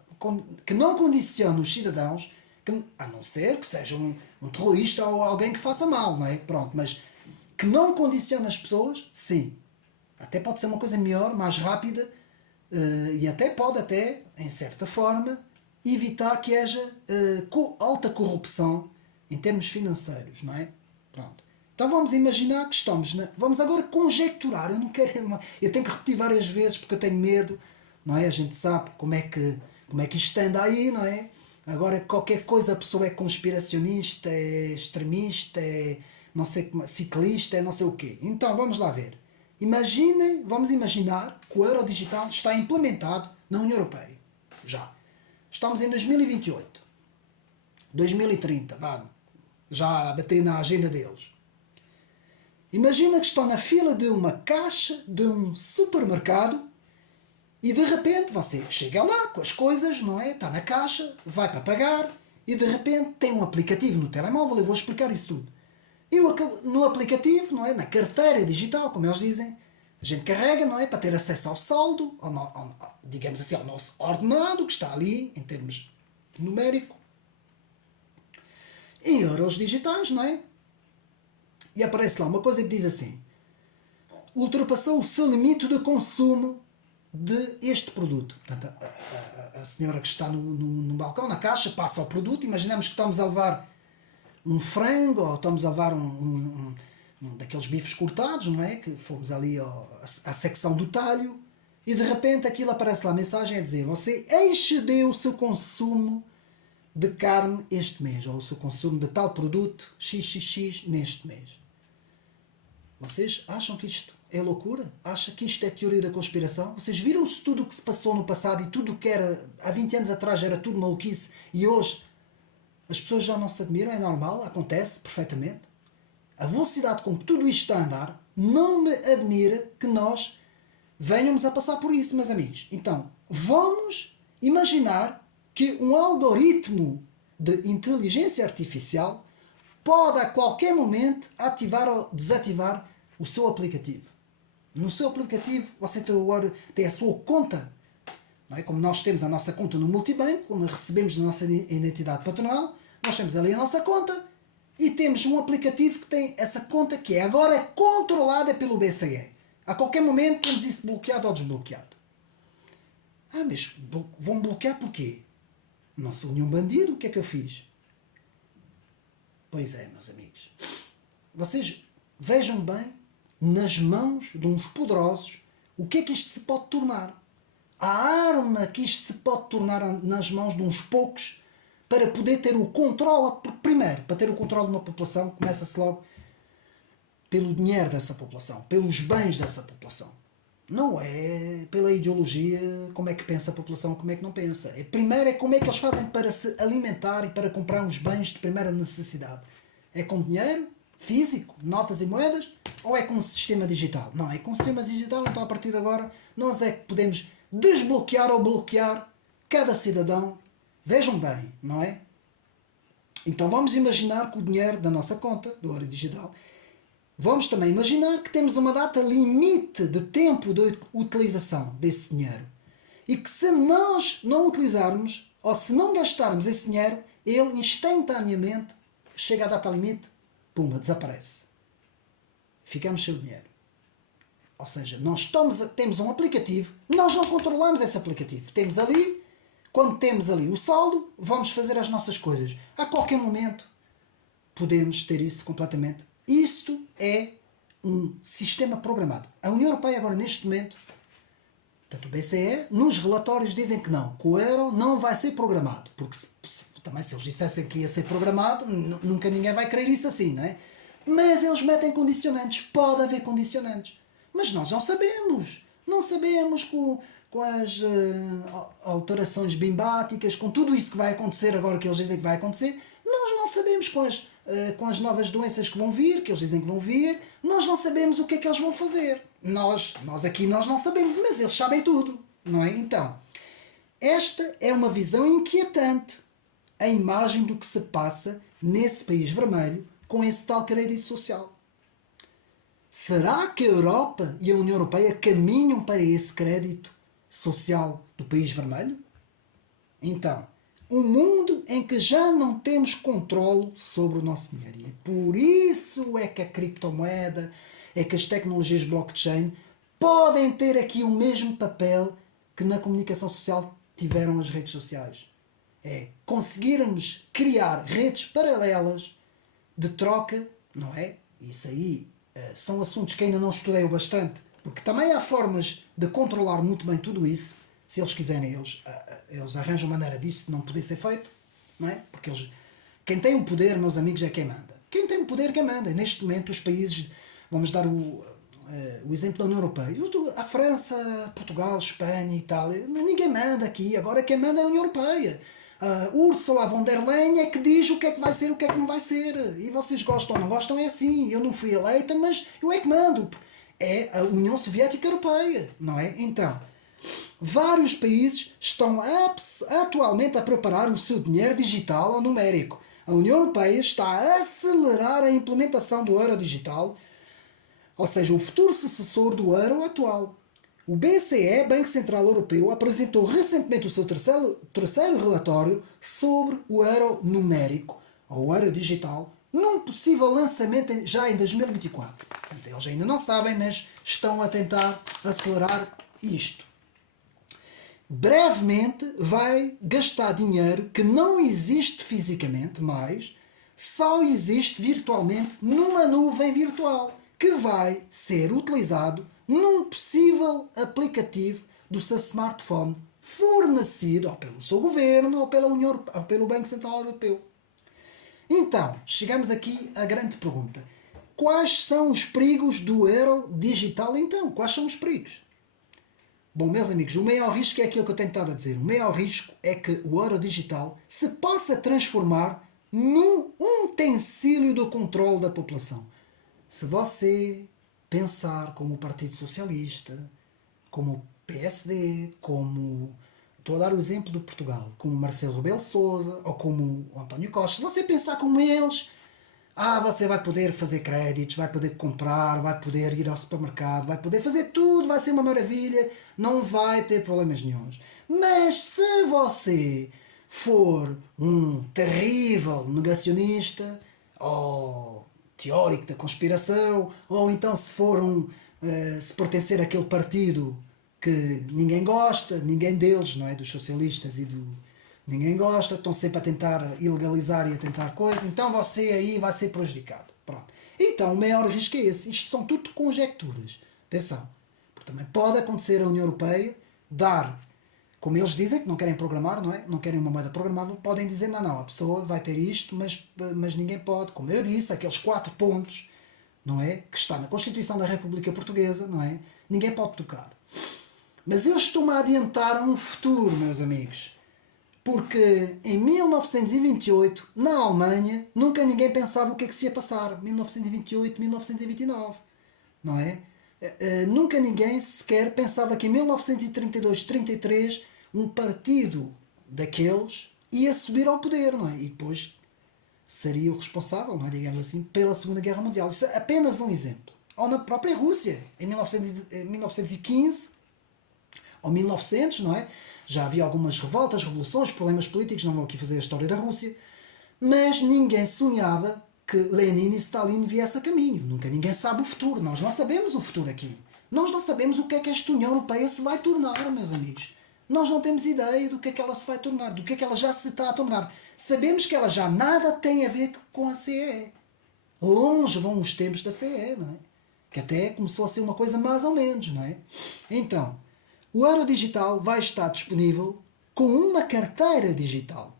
que não condicione os cidadãos, a não ser que seja um terrorista ou alguém que faça mal, não é? Pronto, mas que não condicione as pessoas, sim. Até pode ser uma coisa melhor, mais rápida, e até pode, em certa forma, evitar que haja alta corrupção em termos financeiros, não é? Pronto. Então vamos imaginar que estamos vamos agora conjecturar. Eu tenho que repetir várias vezes porque eu tenho medo, não é? A gente sabe como é que isto anda aí, não é? Agora qualquer coisa a pessoa é conspiracionista, é extremista, é não sei, ciclista, é não sei o quê. Então vamos lá ver. Vamos imaginar que o euro digital está implementado na União Europeia. Já. Estamos em 2028. 2030, vamos. Já a bater na agenda deles. Imagina que estão na fila de uma caixa de um supermercado e de repente você chega lá com as coisas, não é? Está na caixa, vai para pagar e de repente tem um aplicativo no telemóvel. Eu vou explicar isso tudo. E no aplicativo, não é? Na carteira digital, como eles dizem, a gente carrega, não é? Para ter acesso ao saldo, digamos assim, ao nosso ordenado, que está ali, em termos numérico, em euros digitais, não é? E aparece lá uma coisa que diz assim: ultrapassou o seu limite de consumo de este produto. Portanto, a senhora que está no balcão, na caixa, passa o produto. Imaginamos que estamos a levar um frango, ou estamos a levar um daqueles bifes cortados, não é? Que fomos ali à secção do talho e de repente aquilo aparece lá a mensagem a dizer: você excedeu o seu consumo de carne este mês, ou o seu consumo de tal produto XXX neste mês. Vocês acham que isto é loucura? Acham que isto é teoria da conspiração? Vocês viram-se tudo o que se passou no passado e tudo o que era há 20 anos atrás era tudo maluquice e hoje as pessoas já não se admiram? É normal, acontece perfeitamente. A velocidade com que tudo isto está a andar não me admira que nós venhamos a passar por isso, meus amigos. Então, vamos imaginar que um algoritmo de inteligência artificial pode a qualquer momento ativar ou desativar o seu aplicativo. No seu aplicativo você tem a sua conta, não é? Como nós temos a nossa conta no multibanco, quando recebemos a nossa identidade patronal, nós temos ali a nossa conta e temos um aplicativo que tem essa conta que é agora controlada pelo BCE. A qualquer momento temos isso bloqueado ou desbloqueado. Mas vão bloquear porquê? Não sou nenhum bandido, o que é que eu fiz? Pois é, meus amigos. Vocês vejam bem nas mãos de uns poderosos, o que é que isto se pode tornar? A arma que isto se pode tornar nas mãos de uns poucos para poder ter o controle. Primeiro, para ter o controle de uma população, começa-se logo pelo dinheiro dessa população, pelos bens dessa população. Não é pela ideologia, como é que pensa a população, como é que não pensa. Primeiro é como é que eles fazem para se alimentar e para comprar uns bens de primeira necessidade. É com dinheiro físico, notas e moedas, ou é com um sistema digital? Não, é com um sistema digital, então a partir de agora nós é que podemos desbloquear ou bloquear cada cidadão. Vejam bem, não é? Então vamos imaginar que o dinheiro da nossa conta, do euro digital, vamos também imaginar que temos uma data limite de tempo de utilização desse dinheiro. E que se nós não utilizarmos, ou se não gastarmos esse dinheiro, ele instantaneamente chega à data limite, pumba, desaparece. Ficamos sem o dinheiro. Ou seja, nós temos um aplicativo, nós não controlamos esse aplicativo. Temos ali, quando temos ali o saldo, vamos fazer as nossas coisas. A qualquer momento podemos ter isso completamente. Isto é um sistema programado. A União Europeia agora neste momento, portanto o BCE, nos relatórios dizem que não, que o euro não vai ser programado. Porque também se eles dissessem que ia ser programado, nunca ninguém vai querer isso assim, não é? Mas eles metem condicionantes. Pode haver condicionantes. Mas nós não sabemos. Não sabemos com as alterações bimbáticas, com tudo isso que vai acontecer agora que eles dizem que vai acontecer. Nós não sabemos com as novas doenças que vão vir, que eles dizem que vão vir. Nós não sabemos o que é que eles vão fazer. Nós aqui nós não sabemos, mas eles sabem tudo. Não é? Então, esta é uma visão inquietante. A imagem do que se passa nesse país vermelho com esse tal crédito social. Será que a Europa e a União Europeia caminham para esse crédito social do país vermelho? Então, um mundo em que já não temos controle sobre o nosso dinheiro. E por isso é que a criptomoeda, é que as tecnologias blockchain podem ter aqui o mesmo papel que na comunicação social tiveram as redes sociais. É conseguirmos criar redes paralelas de troca, não é? Isso aí são assuntos que ainda não estudei o bastante, porque também há formas de controlar muito bem tudo isso. Se eles quiserem, eles arranjam maneira disso não poder ser feito, não é? Porque quem tem o poder, meus amigos, é quem manda. Quem tem o poder é quem manda. Neste momento, os países, vamos dar o exemplo da União Europeia, a França, Portugal, Espanha, Itália, ninguém manda aqui. Agora quem manda é a União Europeia. Ursula von der Leyen é que diz o que é que vai ser, o que é que não vai ser. E vocês gostam ou não gostam, é assim. Eu não fui eleita, mas eu é que mando. É a União Soviética Europeia, não é? Então, vários países estão atualmente a preparar o seu dinheiro digital ou numérico. A União Europeia está a acelerar a implementação do euro digital, ou seja, o futuro sucessor do euro atual. O BCE, Banco Central Europeu, apresentou recentemente o seu terceiro relatório sobre o euro numérico, ou o euro digital, num possível lançamento já em 2024. Eles ainda não sabem, mas estão a tentar acelerar isto. Brevemente vai gastar dinheiro que não existe fisicamente mais, só existe virtualmente numa nuvem virtual, que vai ser utilizado num possível aplicativo do seu smartphone, fornecido ou pelo seu governo ou pela União, ou pelo Banco Central Europeu. Então, chegamos aqui à grande pergunta. Quais são os perigos do euro digital então? Quais são os perigos? Bom, meus amigos, o maior risco é aquilo que eu tenho estado a dizer. O maior risco é que o euro digital se possa transformar num utensílio do controle da população. Se você pensar como o Partido Socialista, como o PSD, como... Estou a dar o exemplo de Portugal, como Marcelo Rebelo de Sousa ou como o António Costa. Se você pensar como eles, você vai poder fazer créditos, vai poder comprar, vai poder ir ao supermercado, vai poder fazer tudo, vai ser uma maravilha, não vai ter problemas nenhuns. Mas se você for um terrível negacionista, ou teórico da conspiração, ou então se for se pertencer àquele partido que ninguém gosta, ninguém deles, não é? Dos socialistas e ninguém gosta, estão sempre a tentar ilegalizar e a tentar coisa, então você aí vai ser prejudicado. Pronto. Então o maior risco é esse. Isto são tudo conjecturas. Atenção. Porque também pode acontecer a União Europeia dar, como eles dizem, que não querem programar, não é? Não querem uma moeda programável, podem dizer, não, a pessoa vai ter isto, mas ninguém pode. Como eu disse, aqueles 4 pontos, não é? Que está na Constituição da República Portuguesa, não é? Ninguém pode tocar. Mas eu estou-me a adiantar a um futuro, meus amigos. Porque em 1928, na Alemanha, nunca ninguém pensava o que é que se ia passar. 1928, 1929. Não é? Nunca ninguém sequer pensava que em 1932, 33, um partido daqueles ia subir ao poder, não é? E depois seria o responsável, não é? Digamos assim, pela Segunda Guerra Mundial. Isso é apenas um exemplo. Ou na própria Rússia, em 1915 ou 1900, não é? Já havia algumas revoltas, revoluções, problemas políticos, não vou aqui fazer a história da Rússia, mas ninguém sonhava que Lenin e Stalin viessem a caminho. Nunca ninguém sabe o futuro. Nós não sabemos o futuro aqui. Nós não sabemos o que é que esta União Europeia se vai tornar, meus amigos. Nós não temos ideia do que é que ela se vai tornar, do que é que ela já se está a tornar. Sabemos que ela já nada tem a ver com a CE. Longe vão os tempos da CE, não é? Que até começou a ser uma coisa mais ou menos, não é? Então, o euro digital vai estar disponível com uma carteira digital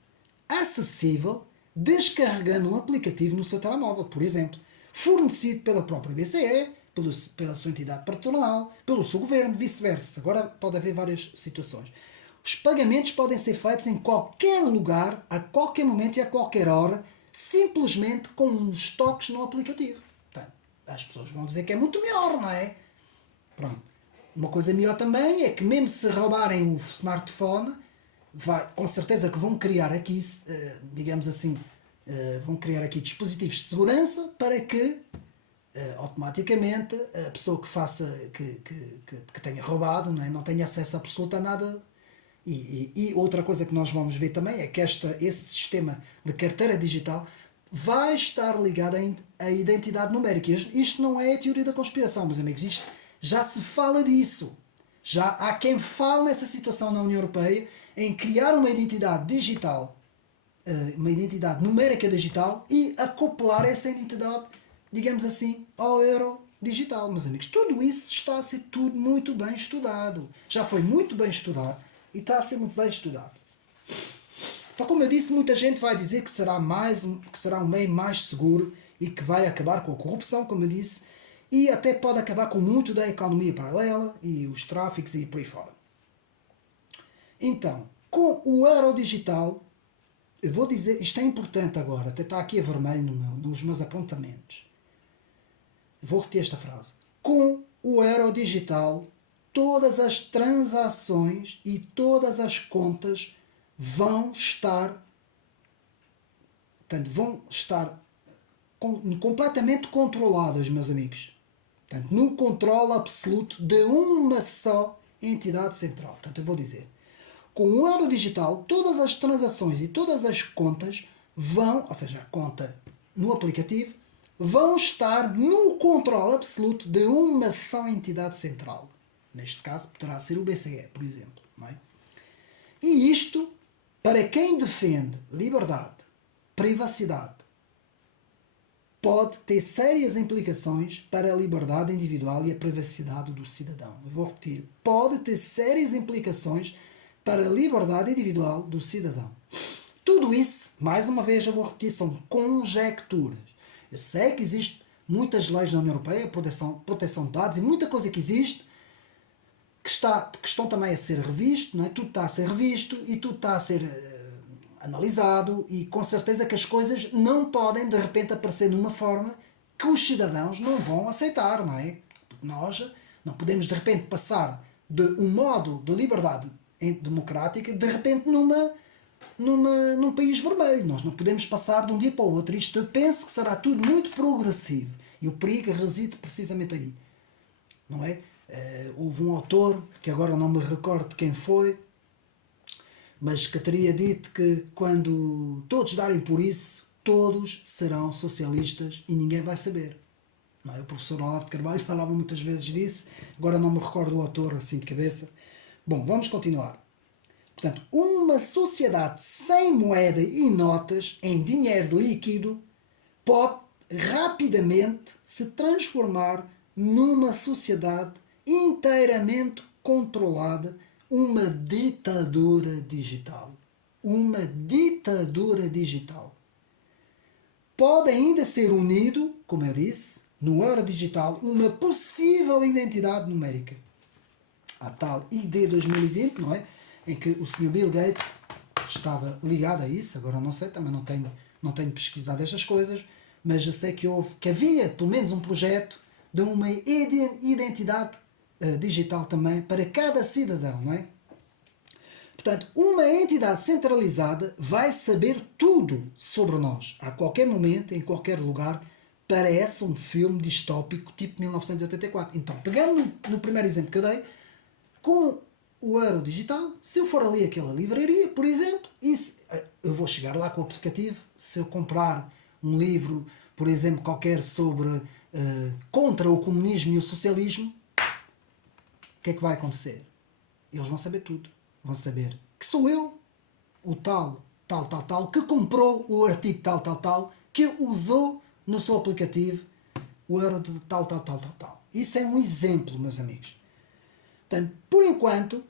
acessível descarregando um aplicativo no seu telemóvel, por exemplo, fornecido pela própria BCE, pela sua entidade patronal, pelo seu governo, vice-versa. Agora pode haver várias situações. Os pagamentos podem ser feitos em qualquer lugar, a qualquer momento e a qualquer hora, simplesmente com uns toques no aplicativo. Portanto, as pessoas vão dizer que é muito melhor, não é? Pronto. Uma coisa melhor também é que mesmo se roubarem o smartphone, com certeza que vão criar aqui, digamos assim, vão criar aqui dispositivos de segurança para que automaticamente a pessoa que faça, que tenha roubado, não tenha acesso absoluto a nada. E outra coisa que nós vamos ver também é que esse sistema de carteira digital vai estar ligado à identidade numérica. Isto não é a teoria da conspiração, meus amigos. Isto já se fala disso. Já há quem fale nessa situação na União Europeia em criar uma identidade digital, uma identidade numérica digital e acoplar essa identidade, digamos assim, ao euro digital, meus amigos. Tudo isso está a ser tudo muito bem estudado. Já foi muito bem estudado e está a ser muito bem estudado. Então, como eu disse, muita gente vai dizer que será um meio mais seguro e que vai acabar com a corrupção, como eu disse, e até pode acabar com muito da economia paralela e os tráficos e por aí fora. Então, com o euro digital, eu vou dizer, isto é importante agora, até está aqui a vermelho nos meus apontamentos. Eu vou repetir esta frase. Com o euro digital, todas as transações e todas as contas vão estar completamente controladas, meus amigos. Portanto, num controle absoluto de uma só entidade central. Portanto, eu vou dizer, com o euro digital, todas as transações e todas as contas vão, ou seja, a conta no aplicativo, vão estar no controle absoluto de uma só entidade central. Neste caso, poderá ser o BCE, por exemplo. Não é? E isto, para quem defende liberdade, privacidade, pode ter sérias implicações para a liberdade individual e a privacidade do cidadão. Eu vou repetir. Pode ter sérias implicações para a liberdade individual do cidadão. Tudo isso, mais uma vez eu vou repetir, são conjecturas. Eu sei que existem muitas leis na União Europeia, proteção de dados e muita coisa que existe, que estão também a ser revisto, não é? Tudo está a ser revisto e tudo está a ser analisado e com certeza que as coisas não podem de repente aparecer numa forma que os cidadãos não vão aceitar, não é? Porque nós não podemos de repente passar de um modo de liberdade democrática de repente num país vermelho. Nós não podemos passar de um dia para o outro. Isto eu penso que será tudo muito progressivo e o perigo reside precisamente aí, não é? Houve um autor, que agora não me recordo de quem foi, mas que teria dito que quando todos darem por isso, todos serão socialistas e ninguém vai saber. Não é? O professor Olavo de Carvalho falava muitas vezes disso, agora não me recordo o autor assim de cabeça. Bom, vamos continuar. Portanto, uma sociedade sem moeda e notas, em dinheiro líquido, pode rapidamente se transformar numa sociedade inteiramente controlada, uma ditadura digital. Uma ditadura digital. Pode ainda ser unido, como eu disse, no euro digital, uma possível identidade numérica. A tal ID 2020, não é? Em que o Sr. Bill Gates estava ligado a isso, agora não sei, também não tenho pesquisado estas coisas, mas eu sei que havia pelo menos um projeto de uma identidade digital também para cada cidadão, não é? Portanto, uma entidade centralizada vai saber tudo sobre nós, a qualquer momento, em qualquer lugar. Parece um filme distópico tipo 1984. Então, pegando no primeiro exemplo que eu dei, com o euro digital, se eu for ali àquela livraria, por exemplo, eu vou chegar lá com o aplicativo, se eu comprar um livro, por exemplo, qualquer sobre contra o comunismo e o socialismo, o que é que vai acontecer? Eles vão saber tudo. Vão saber que sou eu, o tal, que comprou o artigo tal, que usou no seu aplicativo o euro de tal. Isso é um exemplo, meus amigos. Portanto, por enquanto,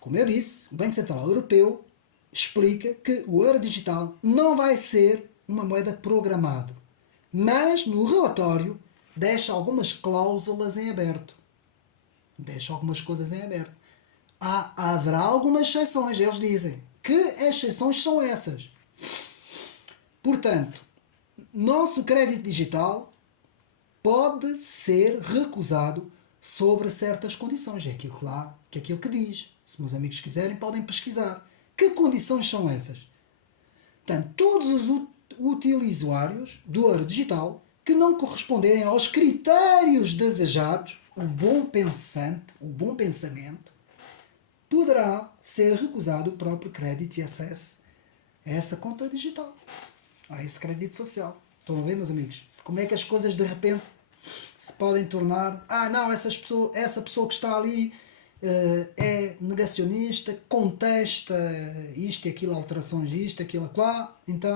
como eu disse, o Banco Central Europeu explica que o euro digital não vai ser uma moeda programada. Mas, no relatório, deixa algumas cláusulas em aberto. Deixa algumas coisas em aberto. Haverá algumas exceções, eles dizem. Que exceções são essas? Portanto, nosso crédito digital pode ser recusado sobre certas condições. É aquilo que diz. Se meus amigos quiserem, podem pesquisar. Que condições são essas? Portanto, todos os usuários do euro digital que não corresponderem aos critérios desejados, o bom pensamento, poderá ser recusado o próprio crédito e acesso a essa conta digital, a esse crédito social. Estão a ver, meus amigos? Como é que as coisas de repente se podem tornar... não, essa pessoa que está ali é negacionista, contesta isto e aquilo, alterações isto, aquilo, lá, então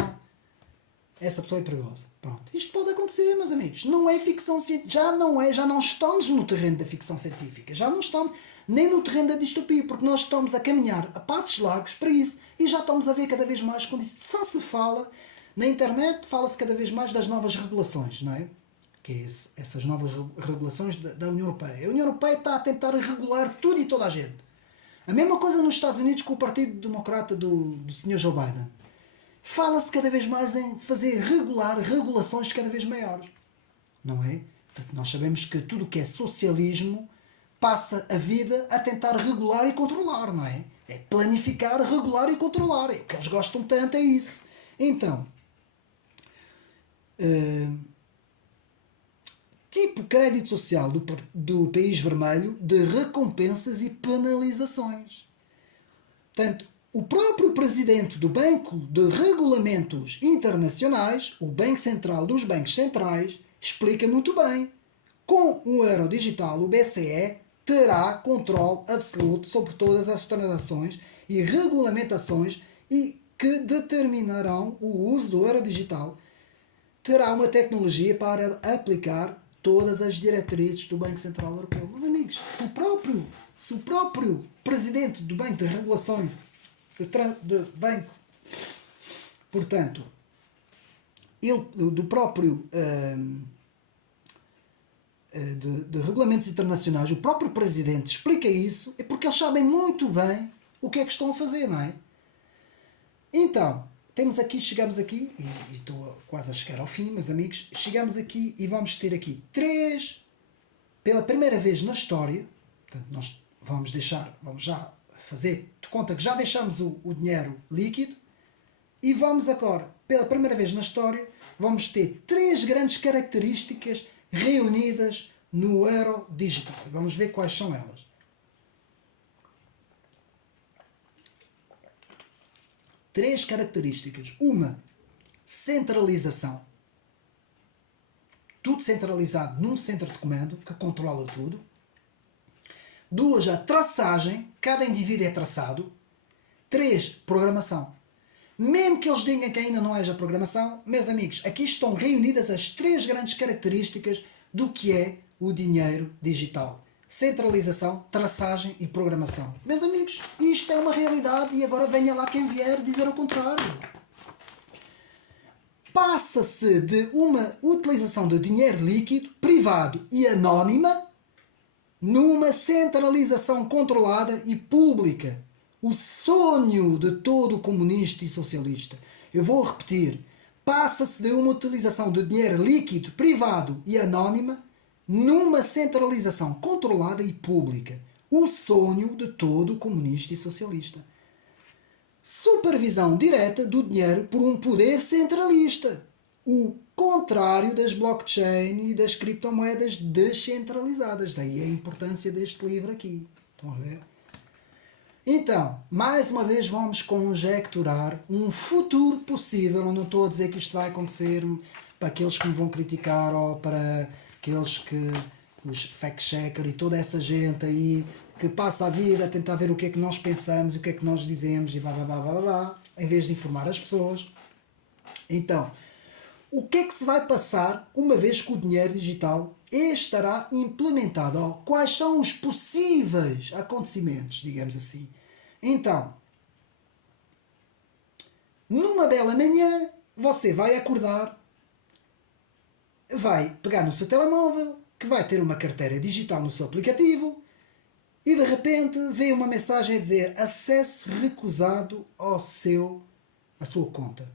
essa pessoa é perigosa. Pronto. Isto pode acontecer, meus amigos. Não é ficção científica. Já não estamos no terreno da ficção científica. Já não estamos nem no terreno da distopia, porque nós estamos a caminhar a passos largos para isso e já estamos a ver cada vez mais condições. Só se fala, na internet fala-se cada vez mais das novas regulações, não é? Que é essas novas regulações da União Europeia. A União Europeia está a tentar regular tudo e toda a gente. A mesma coisa nos Estados Unidos com o Partido Democrata do Sr. Joe Biden. Fala-se cada vez mais em fazer regulações cada vez maiores. Não é? Portanto, nós sabemos que tudo o que é socialismo passa a vida a tentar regular e controlar, não é? É planificar, regular e controlar. O que eles gostam tanto é isso. Então, tipo crédito social do país vermelho de recompensas e penalizações. Portanto, o próprio presidente do Banco de Regulamentos Internacionais, o Banco Central dos Bancos Centrais, explica muito bem. Com o euro digital, o BCE terá controle absoluto sobre todas as transações e regulamentações e que determinarão o uso do euro digital. Terá uma tecnologia para aplicar todas as diretrizes do Banco Central Europeu. Meus amigos, se o próprio presidente do Banco de Regulações de Banco, portanto, do próprio de regulamentos internacionais, o próprio presidente explica isso, é porque eles sabem muito bem o que é que estão a fazer, não é? Então, chegamos aqui, e estou quase a chegar ao fim, meus amigos, chegamos aqui e vamos ter aqui pela primeira vez na história, portanto, nós vamos já fazer de conta que já deixamos o dinheiro líquido, e vamos agora, pela primeira vez na história, vamos ter 3 grandes características reunidas no euro digital. Vamos ver quais são elas. Três características. Uma, centralização. Tudo centralizado num centro de comando que controla tudo. 2, a traçagem. Cada indivíduo é traçado. 3, programação. Mesmo que eles digam que ainda não haja programação, meus amigos, aqui estão reunidas as três grandes características do que é o dinheiro digital. Centralização, traçagem e programação. Meus amigos, isto é uma realidade e agora venha lá quem vier dizer o contrário. Passa-se de uma utilização de dinheiro líquido, privado e anónima, numa centralização controlada e pública. O sonho de todo comunista e socialista. Eu vou repetir. Passa-se de uma utilização de dinheiro líquido, privado e anónima, numa centralização controlada e pública. O sonho de todo comunista e socialista. Supervisão direta do dinheiro por um poder centralista. O contrário das blockchain e das criptomoedas descentralizadas. Daí a importância deste livro aqui. Estão a ver? Então, mais uma vez vamos conjecturar um futuro possível. Eu não estou a dizer que isto vai acontecer para aqueles que me vão criticar ou para aqueles que os fact-checker e toda essa gente aí que passa a vida a tentar ver o que é que nós pensamos, o que é que nós dizemos e blá blá blá blá blá, em vez de informar as pessoas. Então, o que é que se vai passar uma vez que o dinheiro digital estará implementado? Ou quais são os possíveis acontecimentos, digamos assim? Então, numa bela manhã, você vai acordar, vai pegar no seu telemóvel, que vai ter uma carteira digital no seu aplicativo, e de repente vê uma mensagem a dizer acesso recusado à sua conta.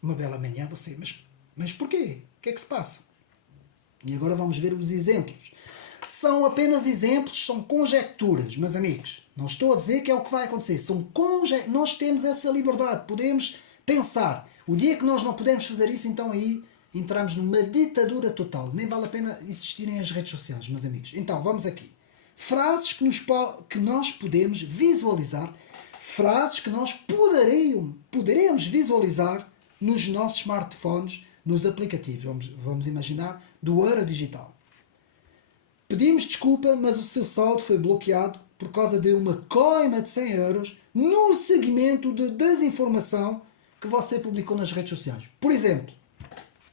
Uma bela manhã você, mas porquê? O que é que se passa? E agora vamos ver os exemplos. São apenas exemplos, são conjecturas, meus amigos. Não estou a dizer que é o que vai acontecer. Nós temos essa liberdade, podemos pensar. O dia que nós não podemos fazer isso, então aí entramos numa ditadura total. Nem vale a pena existirem as redes sociais, meus amigos. Então, vamos aqui. Frases que nós podemos visualizar, frases que nós poderemos visualizar nos nossos smartphones, nos aplicativos. Vamos imaginar, do euro digital. Pedimos desculpa, mas o seu saldo foi bloqueado por causa de uma coima de 100 euros no segmento de desinformação que você publicou nas redes sociais. Por exemplo,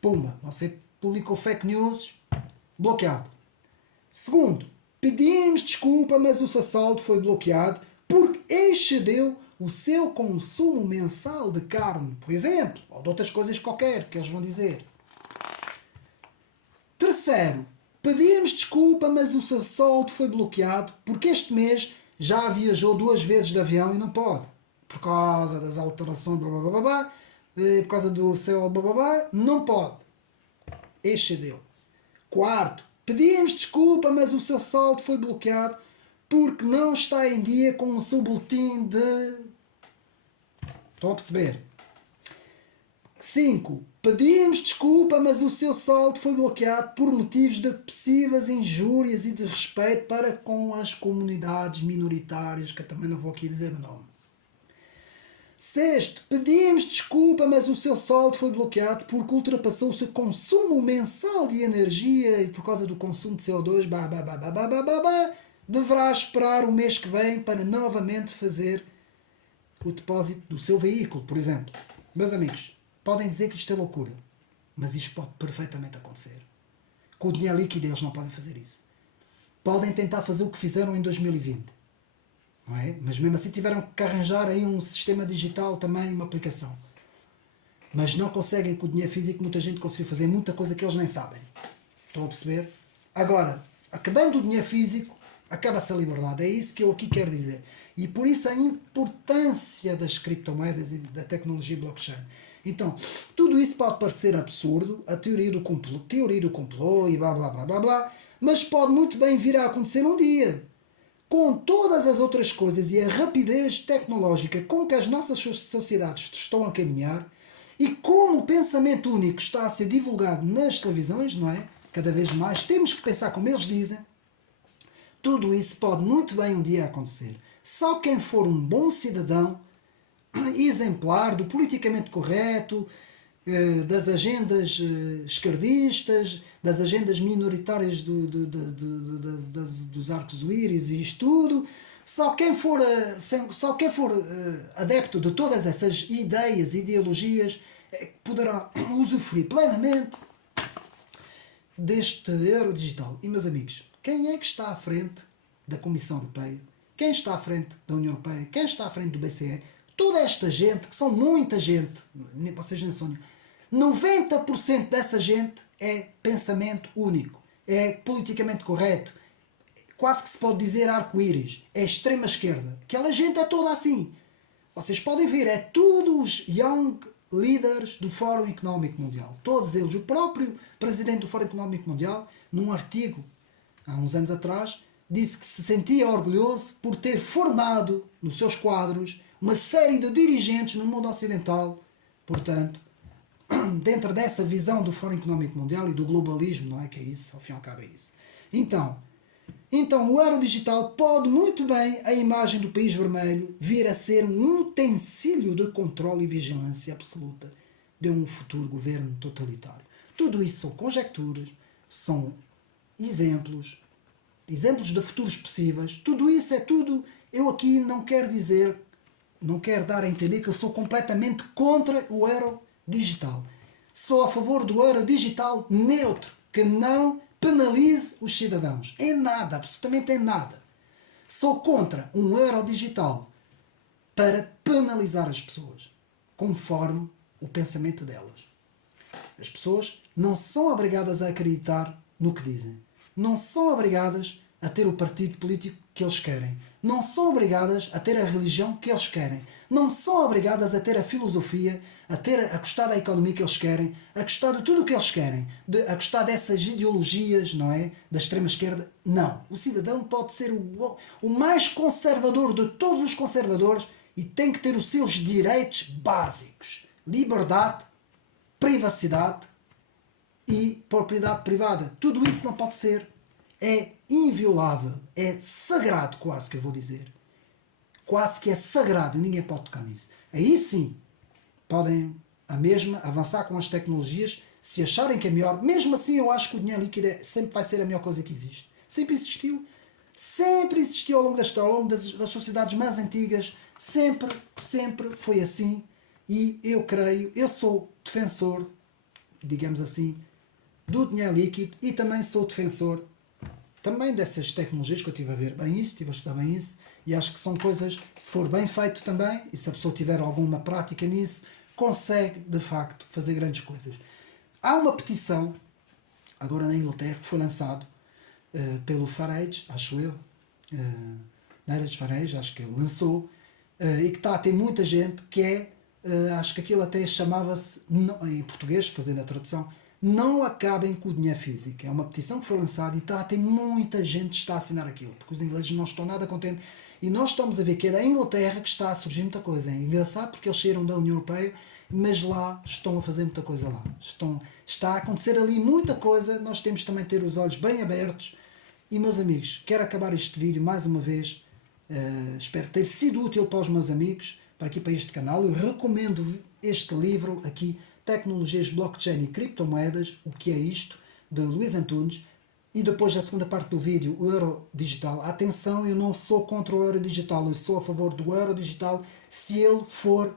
pumba, você publicou fake news, bloqueado. Segundo, pedimos desculpa, mas o seu saldo foi bloqueado porque excedeu o seu consumo mensal de carne, por exemplo, ou de outras coisas qualquer que eles vão dizer. Terceiro, pedimos desculpa, mas o seu saldo foi bloqueado porque este mês já viajou 2 vezes de avião e não pode. Por causa das alterações, blá, blá, blá, blá, blá, por causa do seu blá, blá, blá, não pode. Excedeu. Quarto, pedimos desculpa, mas o seu saldo foi bloqueado porque não está em dia com o seu boletim de... Estão a perceber? 5. Pedimos desculpa, mas o seu saldo foi bloqueado por motivos de possíveis injúrias e de respeito para com as comunidades minoritárias, que eu também não vou aqui dizer o nome. 6. Pedimos desculpa, mas o seu saldo foi bloqueado porque ultrapassou o seu consumo mensal de energia e por causa do consumo de CO2, deverá esperar o mês que vem para novamente fazer o depósito do seu veículo, por exemplo. Meus amigos, podem dizer que isto é loucura, mas isto pode perfeitamente acontecer. Com o dinheiro líquido eles não podem fazer isso. Podem tentar fazer o que fizeram em 2020, não é? Mas mesmo assim tiveram que arranjar aí um sistema digital também, uma aplicação. Mas não conseguem com o dinheiro físico, muita gente conseguiu fazer muita coisa que eles nem sabem. Estão a perceber? Agora, acabando o dinheiro físico, acaba-se a liberdade. É isso que eu aqui quero dizer. E por isso a importância das criptomoedas e da tecnologia blockchain. Então, tudo isso pode parecer absurdo, a teoria do complô e blá blá blá blá blá, mas pode muito bem vir a acontecer um dia. Com todas as outras coisas e a rapidez tecnológica com que as nossas sociedades estão a caminhar e como o pensamento único está a ser divulgado nas televisões, não é? Cada vez mais temos que pensar como eles dizem. Tudo isso pode muito bem um dia acontecer. Só quem for um bom cidadão, exemplar do politicamente correto, das agendas esquerdistas, das agendas minoritárias dos arcos-íris e isto tudo, Só quem for adepto de todas essas ideias, ideologias, poderá usufruir plenamente deste euro digital. E, meus amigos, quem é que está à frente da Comissão Europeia? Quem está à frente da União Europeia? Quem está à frente do BCE? Toda esta gente, que são muita gente, vocês nem são, 90% dessa gente é pensamento único, é politicamente correto, quase que se pode dizer arco-íris, é extrema esquerda. Aquela gente é toda assim. Vocês podem ver, é todos os young leaders do Fórum Económico Mundial. Todos eles. O próprio presidente do Fórum Económico Mundial, num artigo, há uns anos atrás, disse que se sentia orgulhoso por ter formado, nos seus quadros, uma série de dirigentes no mundo ocidental. Portanto, dentro dessa visão do Fórum Económico Mundial e do globalismo, não é que é isso? Ao fim e ao cabo é isso. Então, o euro digital pode muito bem, a imagem do país vermelho, vir a ser um utensílio de controle e vigilância absoluta de um futuro governo totalitário. Tudo isso são conjecturas, são exemplos de futuros possíveis. Tudo isso é tudo. Eu aqui não quero dar a entender que eu sou completamente contra o euro digital. Sou a favor do euro digital neutro, que não penalize os cidadãos. Em nada, absolutamente em nada. Sou contra um euro digital para penalizar as pessoas, conforme o pensamento delas. As pessoas não são obrigadas a acreditar no que dizem. Não são obrigadas a ter o partido político que eles querem. Não são obrigadas a ter a religião que eles querem. Não são obrigadas a ter a filosofia, a gostar da economia que eles querem, a gostar de tudo o que eles querem, a gostar dessas ideologias, não é? Da extrema esquerda. Não. O cidadão pode ser o mais conservador de todos os conservadores e tem que ter os seus direitos básicos. Liberdade, privacidade e propriedade privada. Tudo isso não pode ser. É inviolável. É sagrado, quase que eu vou dizer. Quase que é sagrado e ninguém pode tocar nisso. Aí sim, podem a mesma avançar com as tecnologias se acharem que é melhor. Mesmo assim, eu acho que o dinheiro líquido sempre vai ser a melhor coisa que existe. Sempre existiu. Sempre existiu ao longo da história, ao longo das sociedades mais antigas. Sempre foi assim. E eu sou defensor, digamos assim, do dinheiro líquido e também sou defensor também dessas tecnologias que eu estive a ver bem isso, estive a estudar bem isso, e acho que são coisas, se for bem feito também, e se a pessoa tiver alguma prática nisso, consegue de facto fazer grandes coisas. Há uma petição, agora na Inglaterra, que foi lançado pelo Farage, acho eu, Nigel Farage, acho que ele lançou, e que está a ter muita gente que acho que aquilo até chamava-se, em português, fazendo a tradução, não acabem com o dinheiro físico. É uma petição que foi lançada e está a ter muita gente que está a assinar aquilo, porque os ingleses não estão nada contentes. E nós estamos a ver que é da Inglaterra que está a surgir muita coisa. É engraçado porque eles saíram da União Europeia, mas lá estão a fazer muita coisa lá. Está a acontecer ali muita coisa. Nós temos também de ter os olhos bem abertos. E, meus amigos, quero acabar este vídeo mais uma vez. Espero ter sido útil para os meus amigos, para este canal. Eu recomendo este livro aqui, Tecnologias, Blockchain e Criptomoedas, o que é isto, de Luís Antunes. E depois a segunda parte do vídeo, o euro digital. Atenção, eu não sou contra o euro digital, eu sou a favor do euro digital se ele for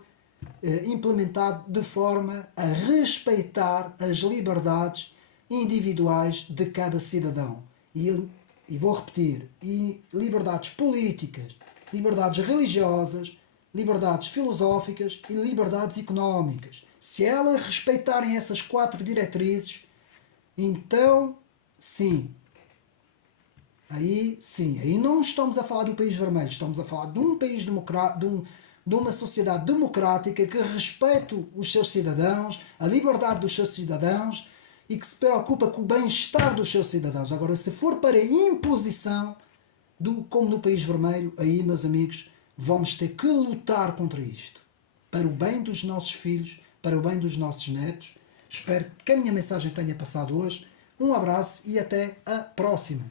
implementado de forma a respeitar as liberdades individuais de cada cidadão. E vou repetir, liberdades políticas, liberdades religiosas, liberdades filosóficas e liberdades económicas. Se elas respeitarem essas 4 diretrizes, então sim. Aí não estamos a falar do país vermelho, estamos a falar de um país democrático, de uma sociedade democrática que respeita os seus cidadãos, a liberdade dos seus cidadãos e que se preocupa com o bem-estar dos seus cidadãos. Agora, se for para imposição, como no país vermelho, aí, meus amigos, vamos ter que lutar contra isto. Para o bem dos nossos filhos, para o bem dos nossos netos. Espero que a minha mensagem tenha passado hoje. Um abraço e até a próxima.